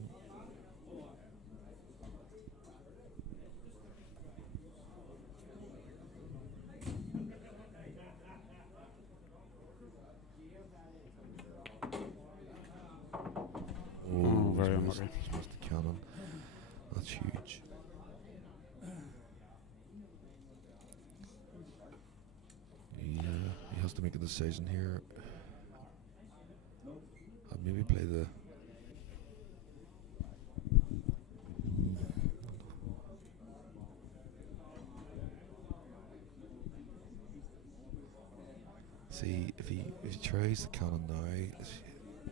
Oh, very he's missed- unlucky. he's missed the cannon. That's huge. He has to make a decision here. I'd maybe play the. See, if he tries the cannon now,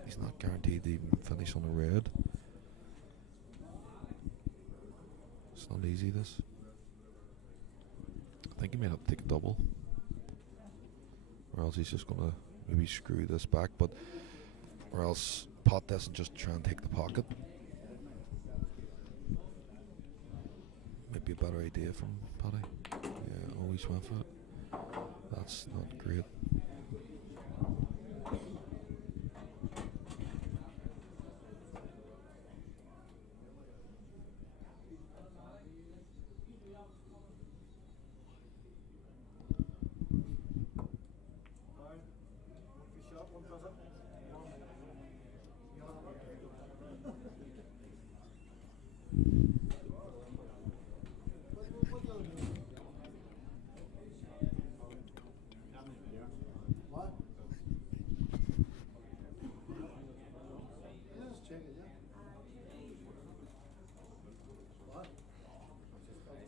he's not guaranteed to even finish on a red. It's not easy, this. I think he may have to take a double. Or else he's just gonna maybe screw this back, or else pot this and just try and take the pocket. Might be a better idea from Paddy. Yeah, always went for it. That's not great.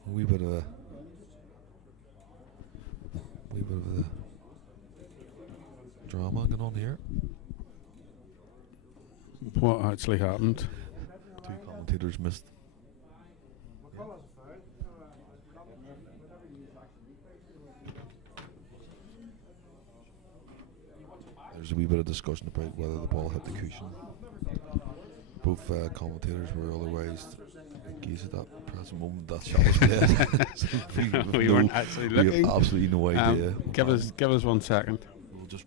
A wee bit of a drama going on here. What actually happened? Two commentators missed. There's a wee bit of discussion about whether the ball hit the cushion. Both commentators were otherwise engaged at that present moment that shot was played. We weren't actually We looking. have absolutely no idea. Give us 1 second. We'll just.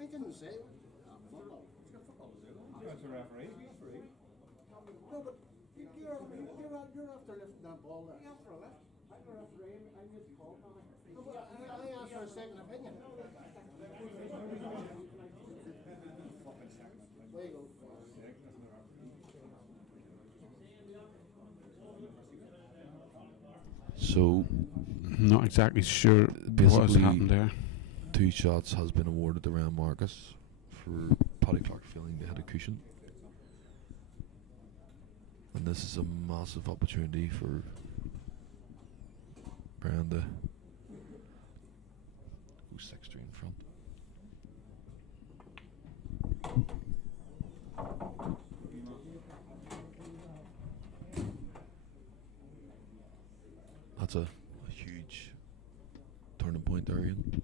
I didn't say it. That's a referee. No, but you're after lifting that ball there. Yeah, for a lift. I'm a referee. I need to call now. No, but I asked for a second opinion. There you go. So, Not exactly sure what Basically- happened there. 2 shots has been awarded to Ryan Marcus for Paddy Clark failing to hit a cushion. And this is a massive opportunity for Brian to go 6-3 in front. That's a huge turning point there, Ian.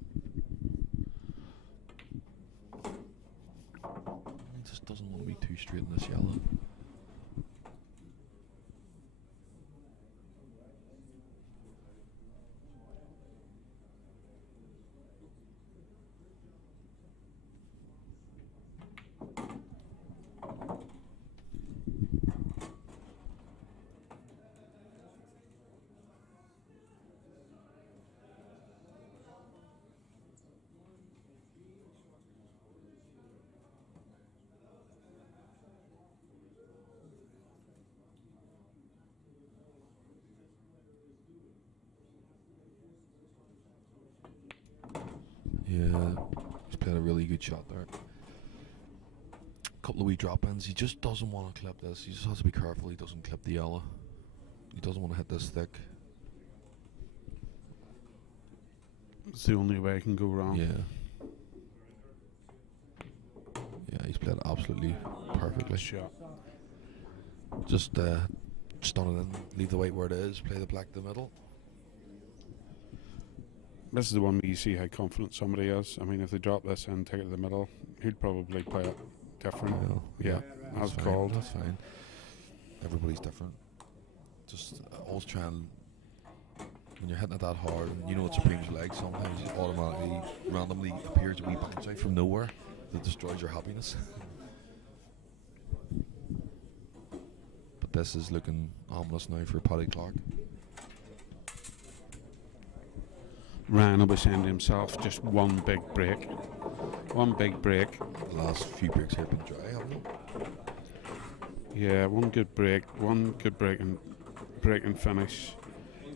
He just doesn't want to be too straight in this yellow. Yeah, he's played a really good shot there. Couple of wee drop-ins. He just doesn't want to clip this. He just has to be careful he doesn't clip the yellow. He doesn't want to hit this thick. It's the only way it can go wrong. Yeah. Yeah, he's played absolutely perfectly. Shot. Just stun it in, leave the white where it is, play the black in the middle. this is the one where you see how confident somebody is. I mean, if they drop this and take it to the middle, he'd probably play it different. Well, Yeah, that's as fine, called. That's fine. Everybody's different. Just always try and, when you're hitting it that hard, and you know what Supreme's like, sometimes it automatically, randomly appears a wee bounce out from nowhere that destroys your happiness. But this is looking ominous now for Paddy Clark. Ryan will be saying to himself, just one big break. One big break. The last few breaks here have been dry, haven't they? Yeah, one good break and finish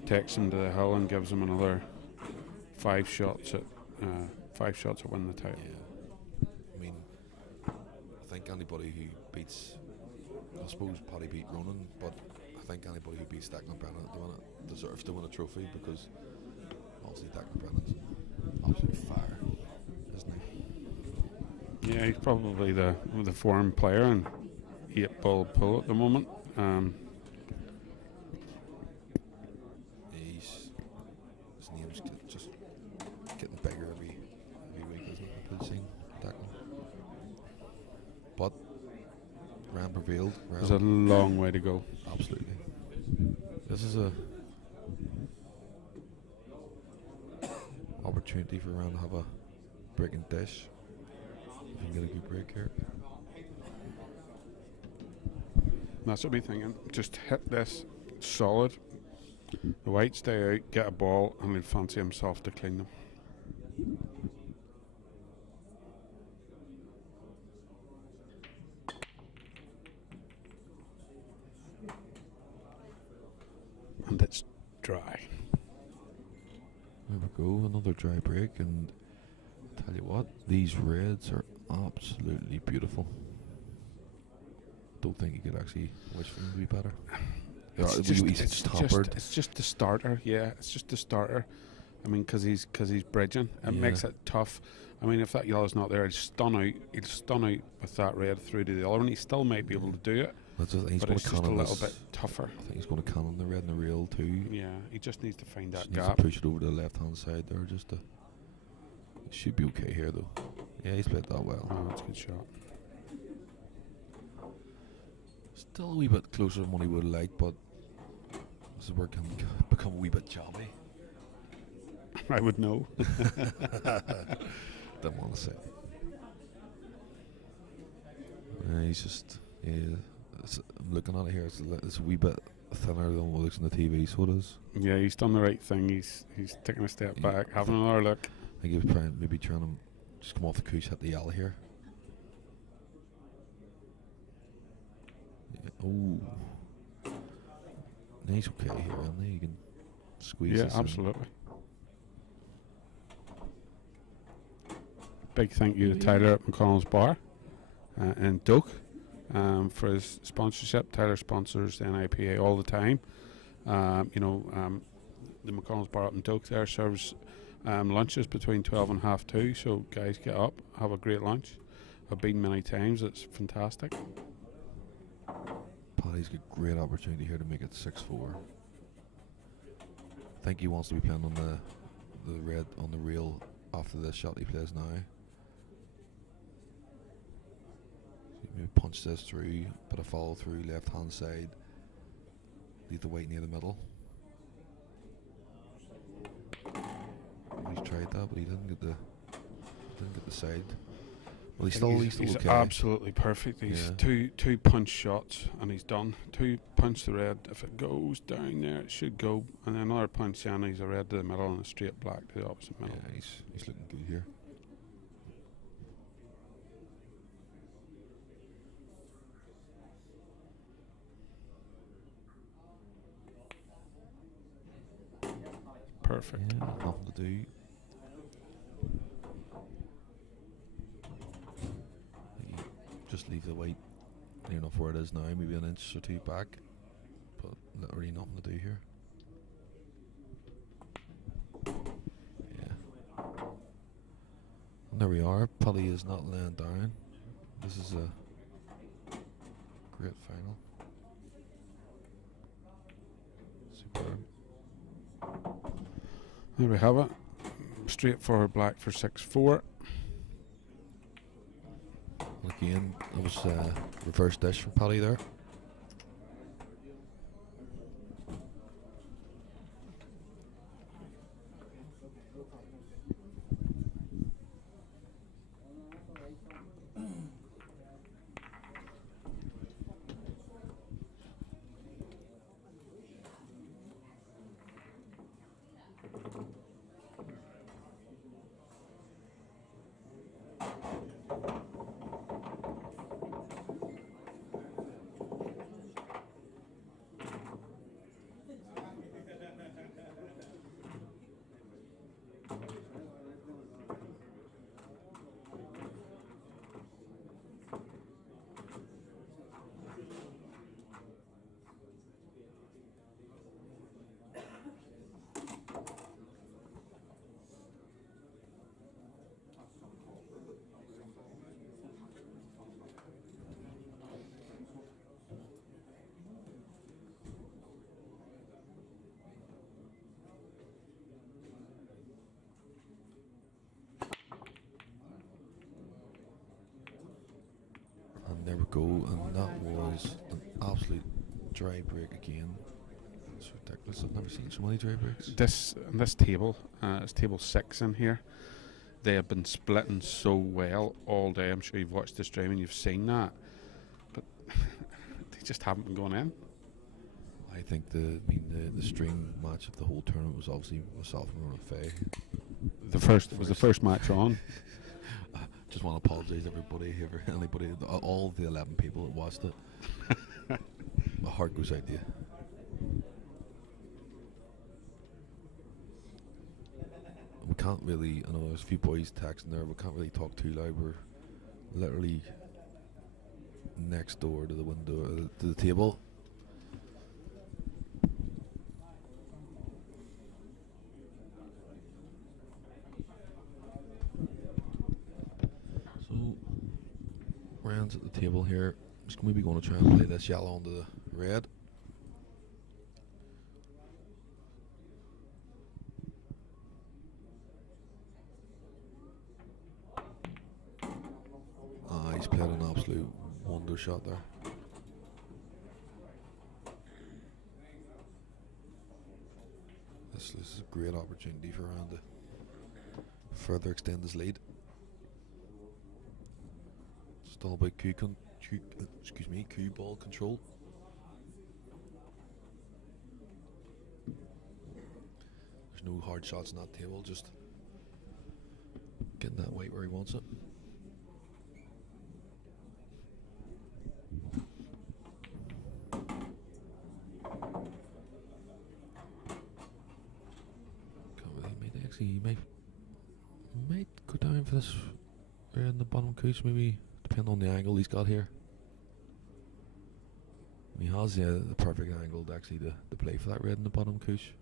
takes him to the hill and gives him another 5 shots at win the title. Yeah. I mean, I think anybody who beats, I suppose Paddy beat Ronan, but I think anybody who beats Declan Brennan at the minute deserves to win a trophy, because obviously Declan Brennan's absolute fire, isn't he? Yeah, he's probably the form player in 8-ball pool at the moment. His name's just getting bigger every week, isn't it? I've seen Declan. But Ryan prevailed. There's a long way to go. Absolutely. This is a opportunity for Ryan to have a breaking dish. If you can get a good break here. That's what I'll be thinking. Just hit this solid. The white stay out, get a ball, and he'll fancy himself to clean them. And it's dry. There we go, another dry break, and tell you what, these reds are absolutely beautiful. Don't think you could actually wish for them to be better. It's Tampered. it's just the starter, yeah. It's just the starter. I mean, because he's bridging, it Yeah. makes it tough. I mean, if that yellow's not there, he'll stun out with that red through to the other one. He still might be able to do it, That's just, he's but going it's to just a cannon little this. bit tougher. I think he's going to cannon the red and the real too. Yeah, he just needs to find that Just needs gap. to push it over to the left hand side there, just to. It should be okay here though. Yeah, he's played that well. Oh, that's a good shot. Still a wee bit closer than what he would have liked, but this is where it can become a wee bit jobby. I would know. Don't want to say. He's just, yeah. I'm looking at it here. It's a wee bit thinner than what looks on the TV, so it is. Yeah, he's done the right thing. He's taking a step Yeah. back, having another look. I think he was maybe trying to just come off the couch, hit the yellow here. Yeah. Oh. He's okay here, isn't he? You can squeeze Yeah, this in. absolutely. Big thank you to Tyler at McConnell's Bar and Doak for his sponsorship. Tyler sponsors the NIPA all the time. The McConnell's Bar up in Doak there serves lunches between 12 and half 2. So guys, get up, have a great lunch. I've been many times. It's fantastic. Paddy's got great opportunity here to make it 6-4. I think he wants to be playing on the red on the reel after this shot he plays now. So maybe punch this through, put a follow through left hand side, leave the white near the middle. He's tried that, but he didn't get the side. Well, he's okay. Absolutely perfect. He's Yeah. two punch shots and he's done. 2 punch the red. If it goes down there, it should go. And then another punch and he's a red to the middle and a straight black to the opposite middle. Yeah, he's looking good here. Perfect. Yeah, nothing to do. Just leave the white near enough where it is now, maybe an inch or two back, but literally nothing to do here. Yeah. And there we are. Paddy is not laying down. This is a great final. Superb. There we have it. straightforward black for 6-4. Again, it was reverse dish from Paddy there. And there we go, and that was an absolute dry break again. It's ridiculous. I've never seen so many dry breaks. This table, it's table 6 in here. They have been splitting so well all day. I'm sure you've watched the stream and you've seen that, but they just haven't been going in. I think the stream match of the whole tournament was obviously myself and Ronan Fay. The first match on. Just want to apologise everybody, anybody, all the 11 people that watched it. My heart goes out to you. We can't really, I know there's a few boys texting there, we can't really talk too loud. We're literally next door to the window, to the table. Ryan's at the table here. Just maybe going to try and play this yellow onto the red. He's played an absolute wonder shot there. This is a great opportunity for Ryan to further extend his lead. All about cue ball control. There's no hard shots on that table, just getting that white where he wants it. He might go down for this red in the bottom crease, maybe. Depending on the angle he's got here. He has the perfect angle to actually to play for that red in the bottom couche.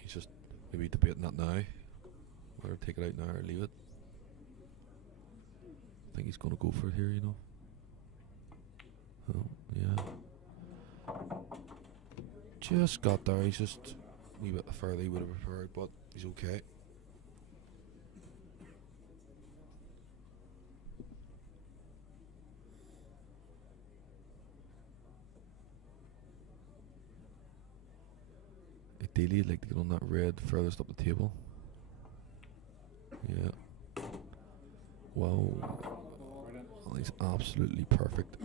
He's just maybe debating that now. Whether to take it out now or leave it. I think he's going to go for it here, you know. Oh, yeah. Just got there, he's just a wee bit further he would have preferred, but he's okay. Ideally, I'd like to get on that red furthest up the table. Yeah. Wow. Well, he's absolutely perfect.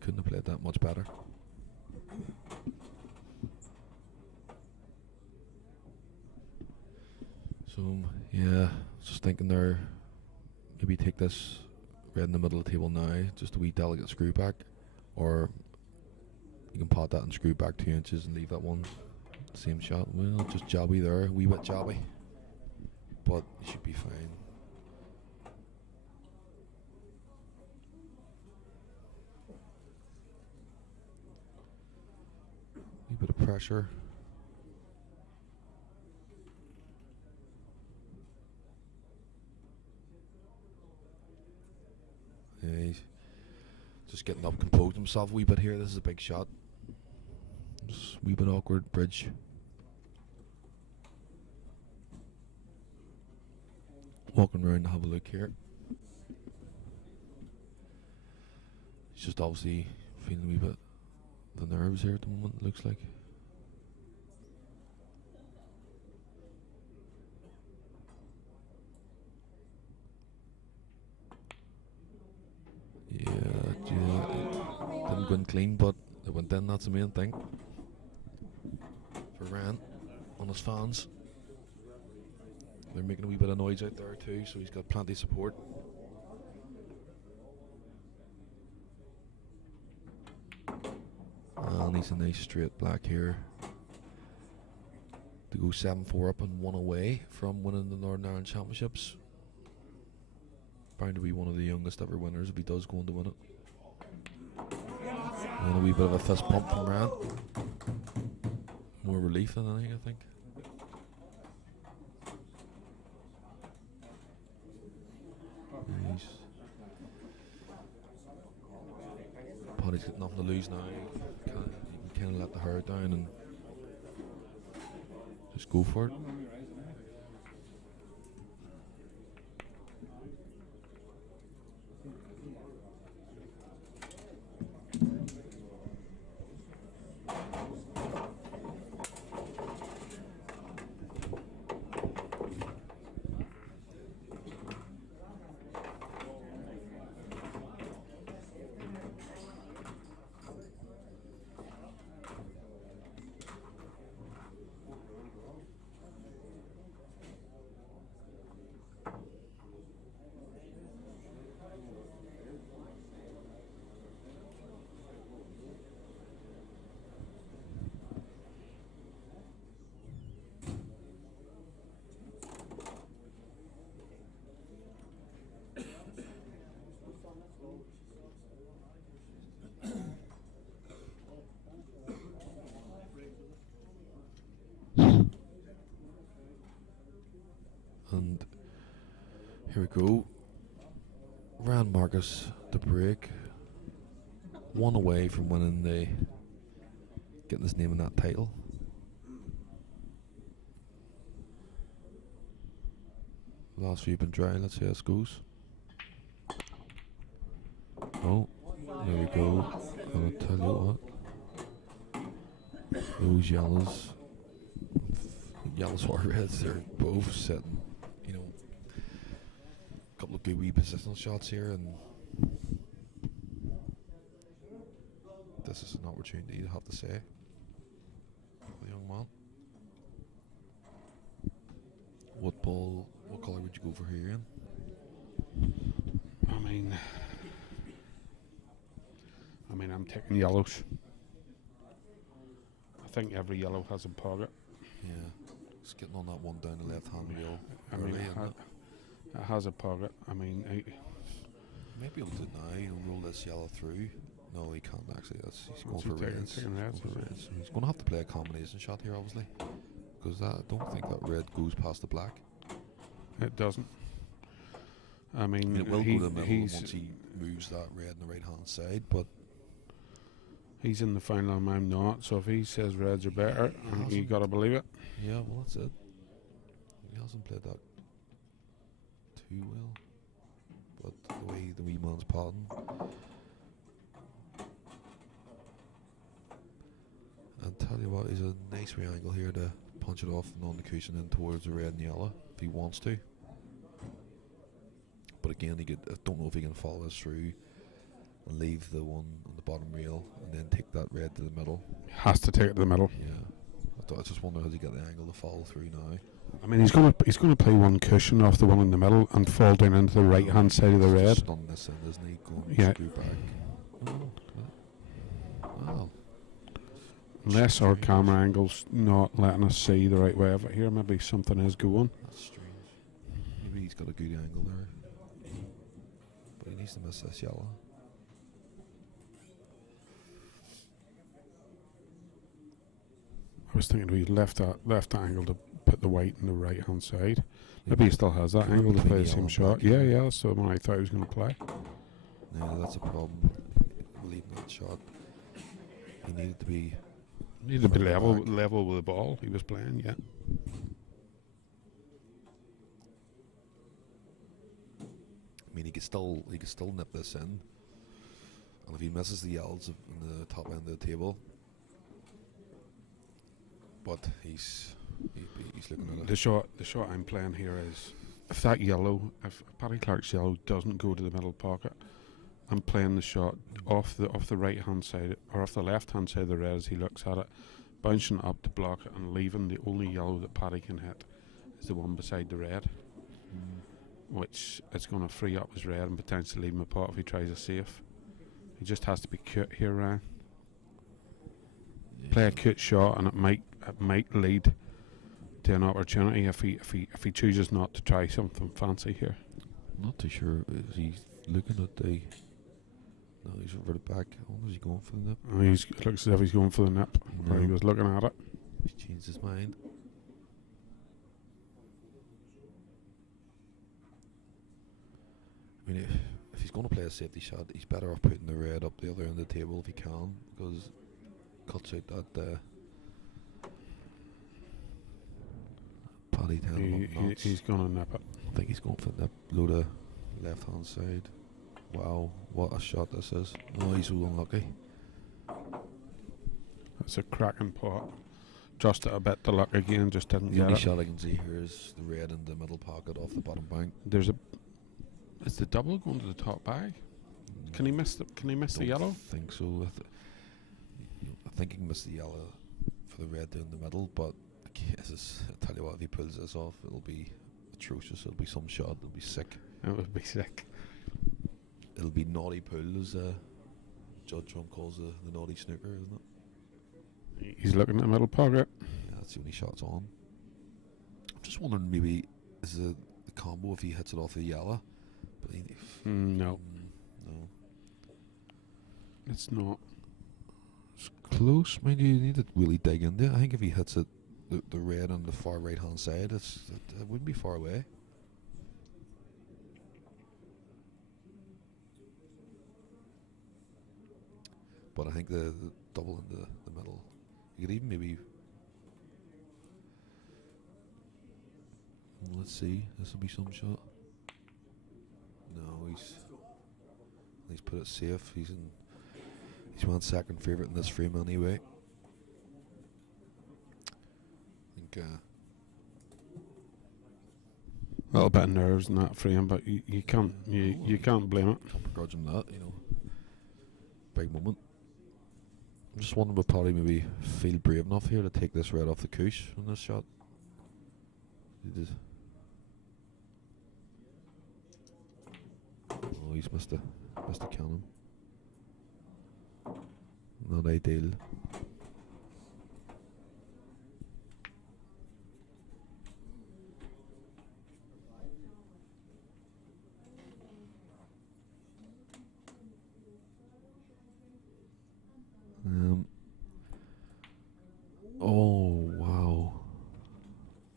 Couldn't have played that much better. So, yeah, just thinking there, maybe take this red in the middle of the table now, just a wee delicate screw back, or you can pot that and screw back 2 inches and leave that one same shot. Well, just jobby there, a wee bit jobby, but you should be fine. A wee bit of pressure. Yeah, he's just getting up, composed himself a wee bit here. This is a big shot. It's a wee bit awkward bridge. Walking around to have a look here. He's just obviously feeling a wee bit the nerves here at the moment, it looks like. Yeah, it didn't go in clean, but it went in, that's the main thing. For Ryan, on his fans. They're making a wee bit of noise out there too, so he's got plenty of support. And he's a nice straight black here. To go 7-4 up and 1 away from winning the Northern Ireland Championships. Bound to be one of the youngest ever winners if he does go on to win it. And a wee bit of a fist pump from Ryan. More relief than anything, I think. Paddy's got nothing to lose now. You can kind of let the hair down and just go for it. And here we go. Ryan Marcus to break. 1 away from winning getting his name in that title. Last few been dry, let's see how this goes. Oh, there we go. I'll tell you what. Those yellows or reds, they're both sitting, you know, a couple of good wee positional shots here, and this is an opportunity, I have to say, the young man. What colour would you go for here, Ian? I mean, I'm taking yellows. I think every yellow has a pocket. Yeah, it's getting on that one down the left-hand wheel. I mean, it has a pocket. I mean, might be able to now, roll this yellow through. No, he can't actually. He's going for reds. Taking reds. He's going to have to play a combination shot here, obviously, because I don't think that red goes past the black. It doesn't. I mean, it will go to the middle once he moves that red on the right-hand side, but he's in the final and I'm not, so if he says reds are better, you got to believe it. Yeah, well, that's it. He hasn't played that too well, but the way the wee man's potting. And tell you what, he's a nice wee angle here to punch it off and on the cushion in towards the red and yellow if he wants to. But again, I don't know if he can follow this through and leave the one on the bottom rail and then take that red to the middle. Has to take it to the middle. Yeah, I just wonder how he get the angle to follow through now. I mean, he's going to play one cushion off the one in the middle and fall down into the right hand side of the red. Just on this end, isn't he? Going screw back. Well, unless our camera angle's not letting us see the right way of it here, maybe something is going. That's strange. Maybe he's got a good angle there, but he needs to miss this yellow. I was thinking we left that angle to put the white in the right hand side. Maybe he still has that angle to play the same shot. Yeah, that's the one I thought he was going to play. No, that's a problem. Leaving that shot, he needed to be Needed to be Further level back. level with the ball he was playing. Yeah. I mean, he could still nip this in, and if he misses the yells in the top end of the table, but he's looking at it. The shot I'm playing here is if Paddy Clark's yellow doesn't go to the middle pocket, I'm playing the shot off the right hand side or off the left hand side of the red as he looks at it, bouncing up to block it and leaving the only yellow that Paddy can hit is the one beside the red, which is going to free up his red and potentially leave him a pot if he tries a safe. He just has to be cute here, Ryan. Yeah. Play a cute shot and it might lead to an opportunity if he chooses not to try something fancy here. Not too sure. Is he looking at the? No, he's reverted back. Oh, is he going for the nip? It looks as if he's going for the nip. Or he No. was looking at it. He's changed his mind. I mean, if he's going to play a safety shot, he's better off putting the red up the other end of the table if he can, because it cuts out that Paddy down. He's going to nip it. I think he's going for the low to left hand side. Wow, what a shot this is. Oh, he's so unlucky. It's a cracking pot. Just a bit to luck again, just didn't The get only it. shot I can see here is the red in the middle pocket off the bottom bank. Is the double going to the top bag? Can he miss the Don't yellow? think so. I think he can miss the yellow for the red down the middle, but I tell you what, if he pulls this off, it'll be atrocious. It'll be some shot. It'll be sick. It would be sick. It'll be naughty pull, as Judd Trump calls the naughty snooker, isn't it? He's looking at the middle pocket. Yeah, that's the only shots on. I'm just wondering, maybe is the combo if he hits it off the yellow, but No, no, it's not. it's close. Mind you need to really dig into it. I think if he hits it, the red on the far right hand side, it wouldn't be far away. But I think the double in the middle, you could even maybe. Let's see. This will be some shot. No, he's put it safe. He's my second favourite in this frame anyway. I think. A little bit of nerves in that frame, but you can't blame it. Can't begrudge him that, Big moment. I'm just wondering, would probably maybe feel brave enough here to take this red off the couche on this shot. He did. Oh, he's missed a cannon. Not ideal. Oh wow!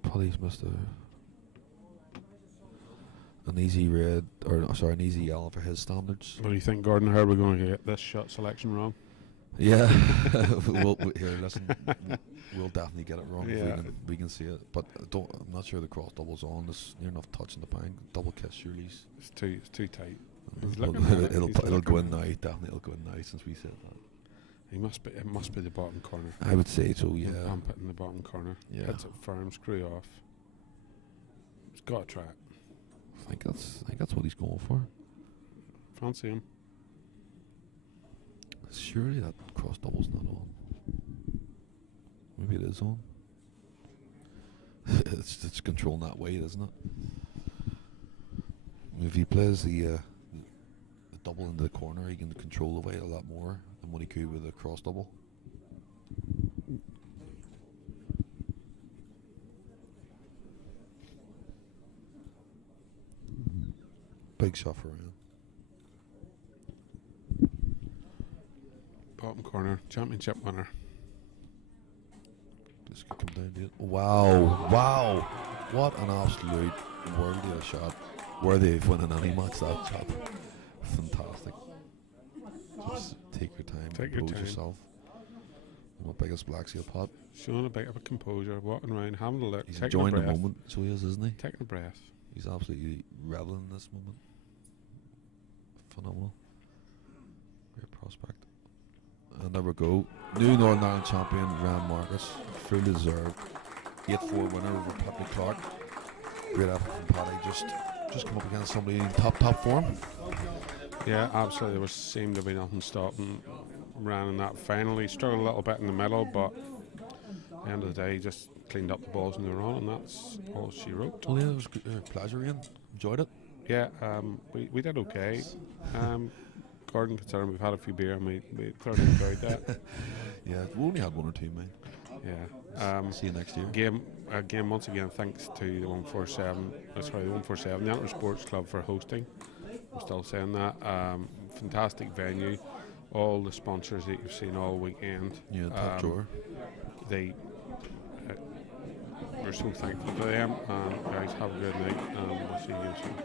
Paddy's missed an easy red, or sorry, an easy yellow for his standards. What do you think, Gordon? How are we going to get this shot selection wrong? Yeah, here, listen, we'll definitely get it wrong. Yeah. If we can see it, but I'm not sure the cross double's on. It's near enough touching the bank. Double kiss, surely. It's too tight. He's It'll, looking at it. it'll, He's it'll go looking in at now. it. Definitely, it'll go in now since we said that. It must be the bottom corner. I would say so. Yeah. Pump it in the bottom corner. Yeah. Hits it firm, screw off. It's got to try it. I think that's what he's going for. Fancy him. Surely that cross double's not on. Maybe it is on. it's controlling that weight, isn't it? If he plays the double into the corner, he can control the weight a lot more than what he could with a cross double. Big shot for him. Bottom corner, championship winner. This could come down to it. Wow. What an absolute worthy of a shot. Worthy of winning any match, that shot. Fantastic. Just take your time, Take your compose time. yourself. My biggest black seal pot. Showing a bit of a composure, walking around, having a look, He's taking enjoying a the breath. moment, so he is, isn't he? Taking a breath. He's absolutely reveling in this moment. Phenomenal. Great prospect. And there we go. New Northern Ireland champion, Ryan Marcus. Fully deserved. 8-4 winner over Paddy Clark. Great effort from Paddy. Just come up against somebody in top form. Yeah, absolutely. There seemed to be nothing stopping Ryan in that final. He struggled a little bit in the middle, but at the end of the day, he just cleaned up the balls in the run, and that's all she wrote. Well, yeah, it was a pleasure, Ian. Enjoyed it. Yeah, we did okay. Gordon, considering we've had a few beer, and we thoroughly enjoyed that. Yeah, we only had one or two, mate. Yeah. See you next year. Again, once again, thanks to the 147, the Antrim Sports Club for hosting. I'm still saying that. Fantastic venue. All the sponsors that you've seen all weekend. Yeah, top drawer. We're so thankful to them. Guys, have a good night. We'll see you soon.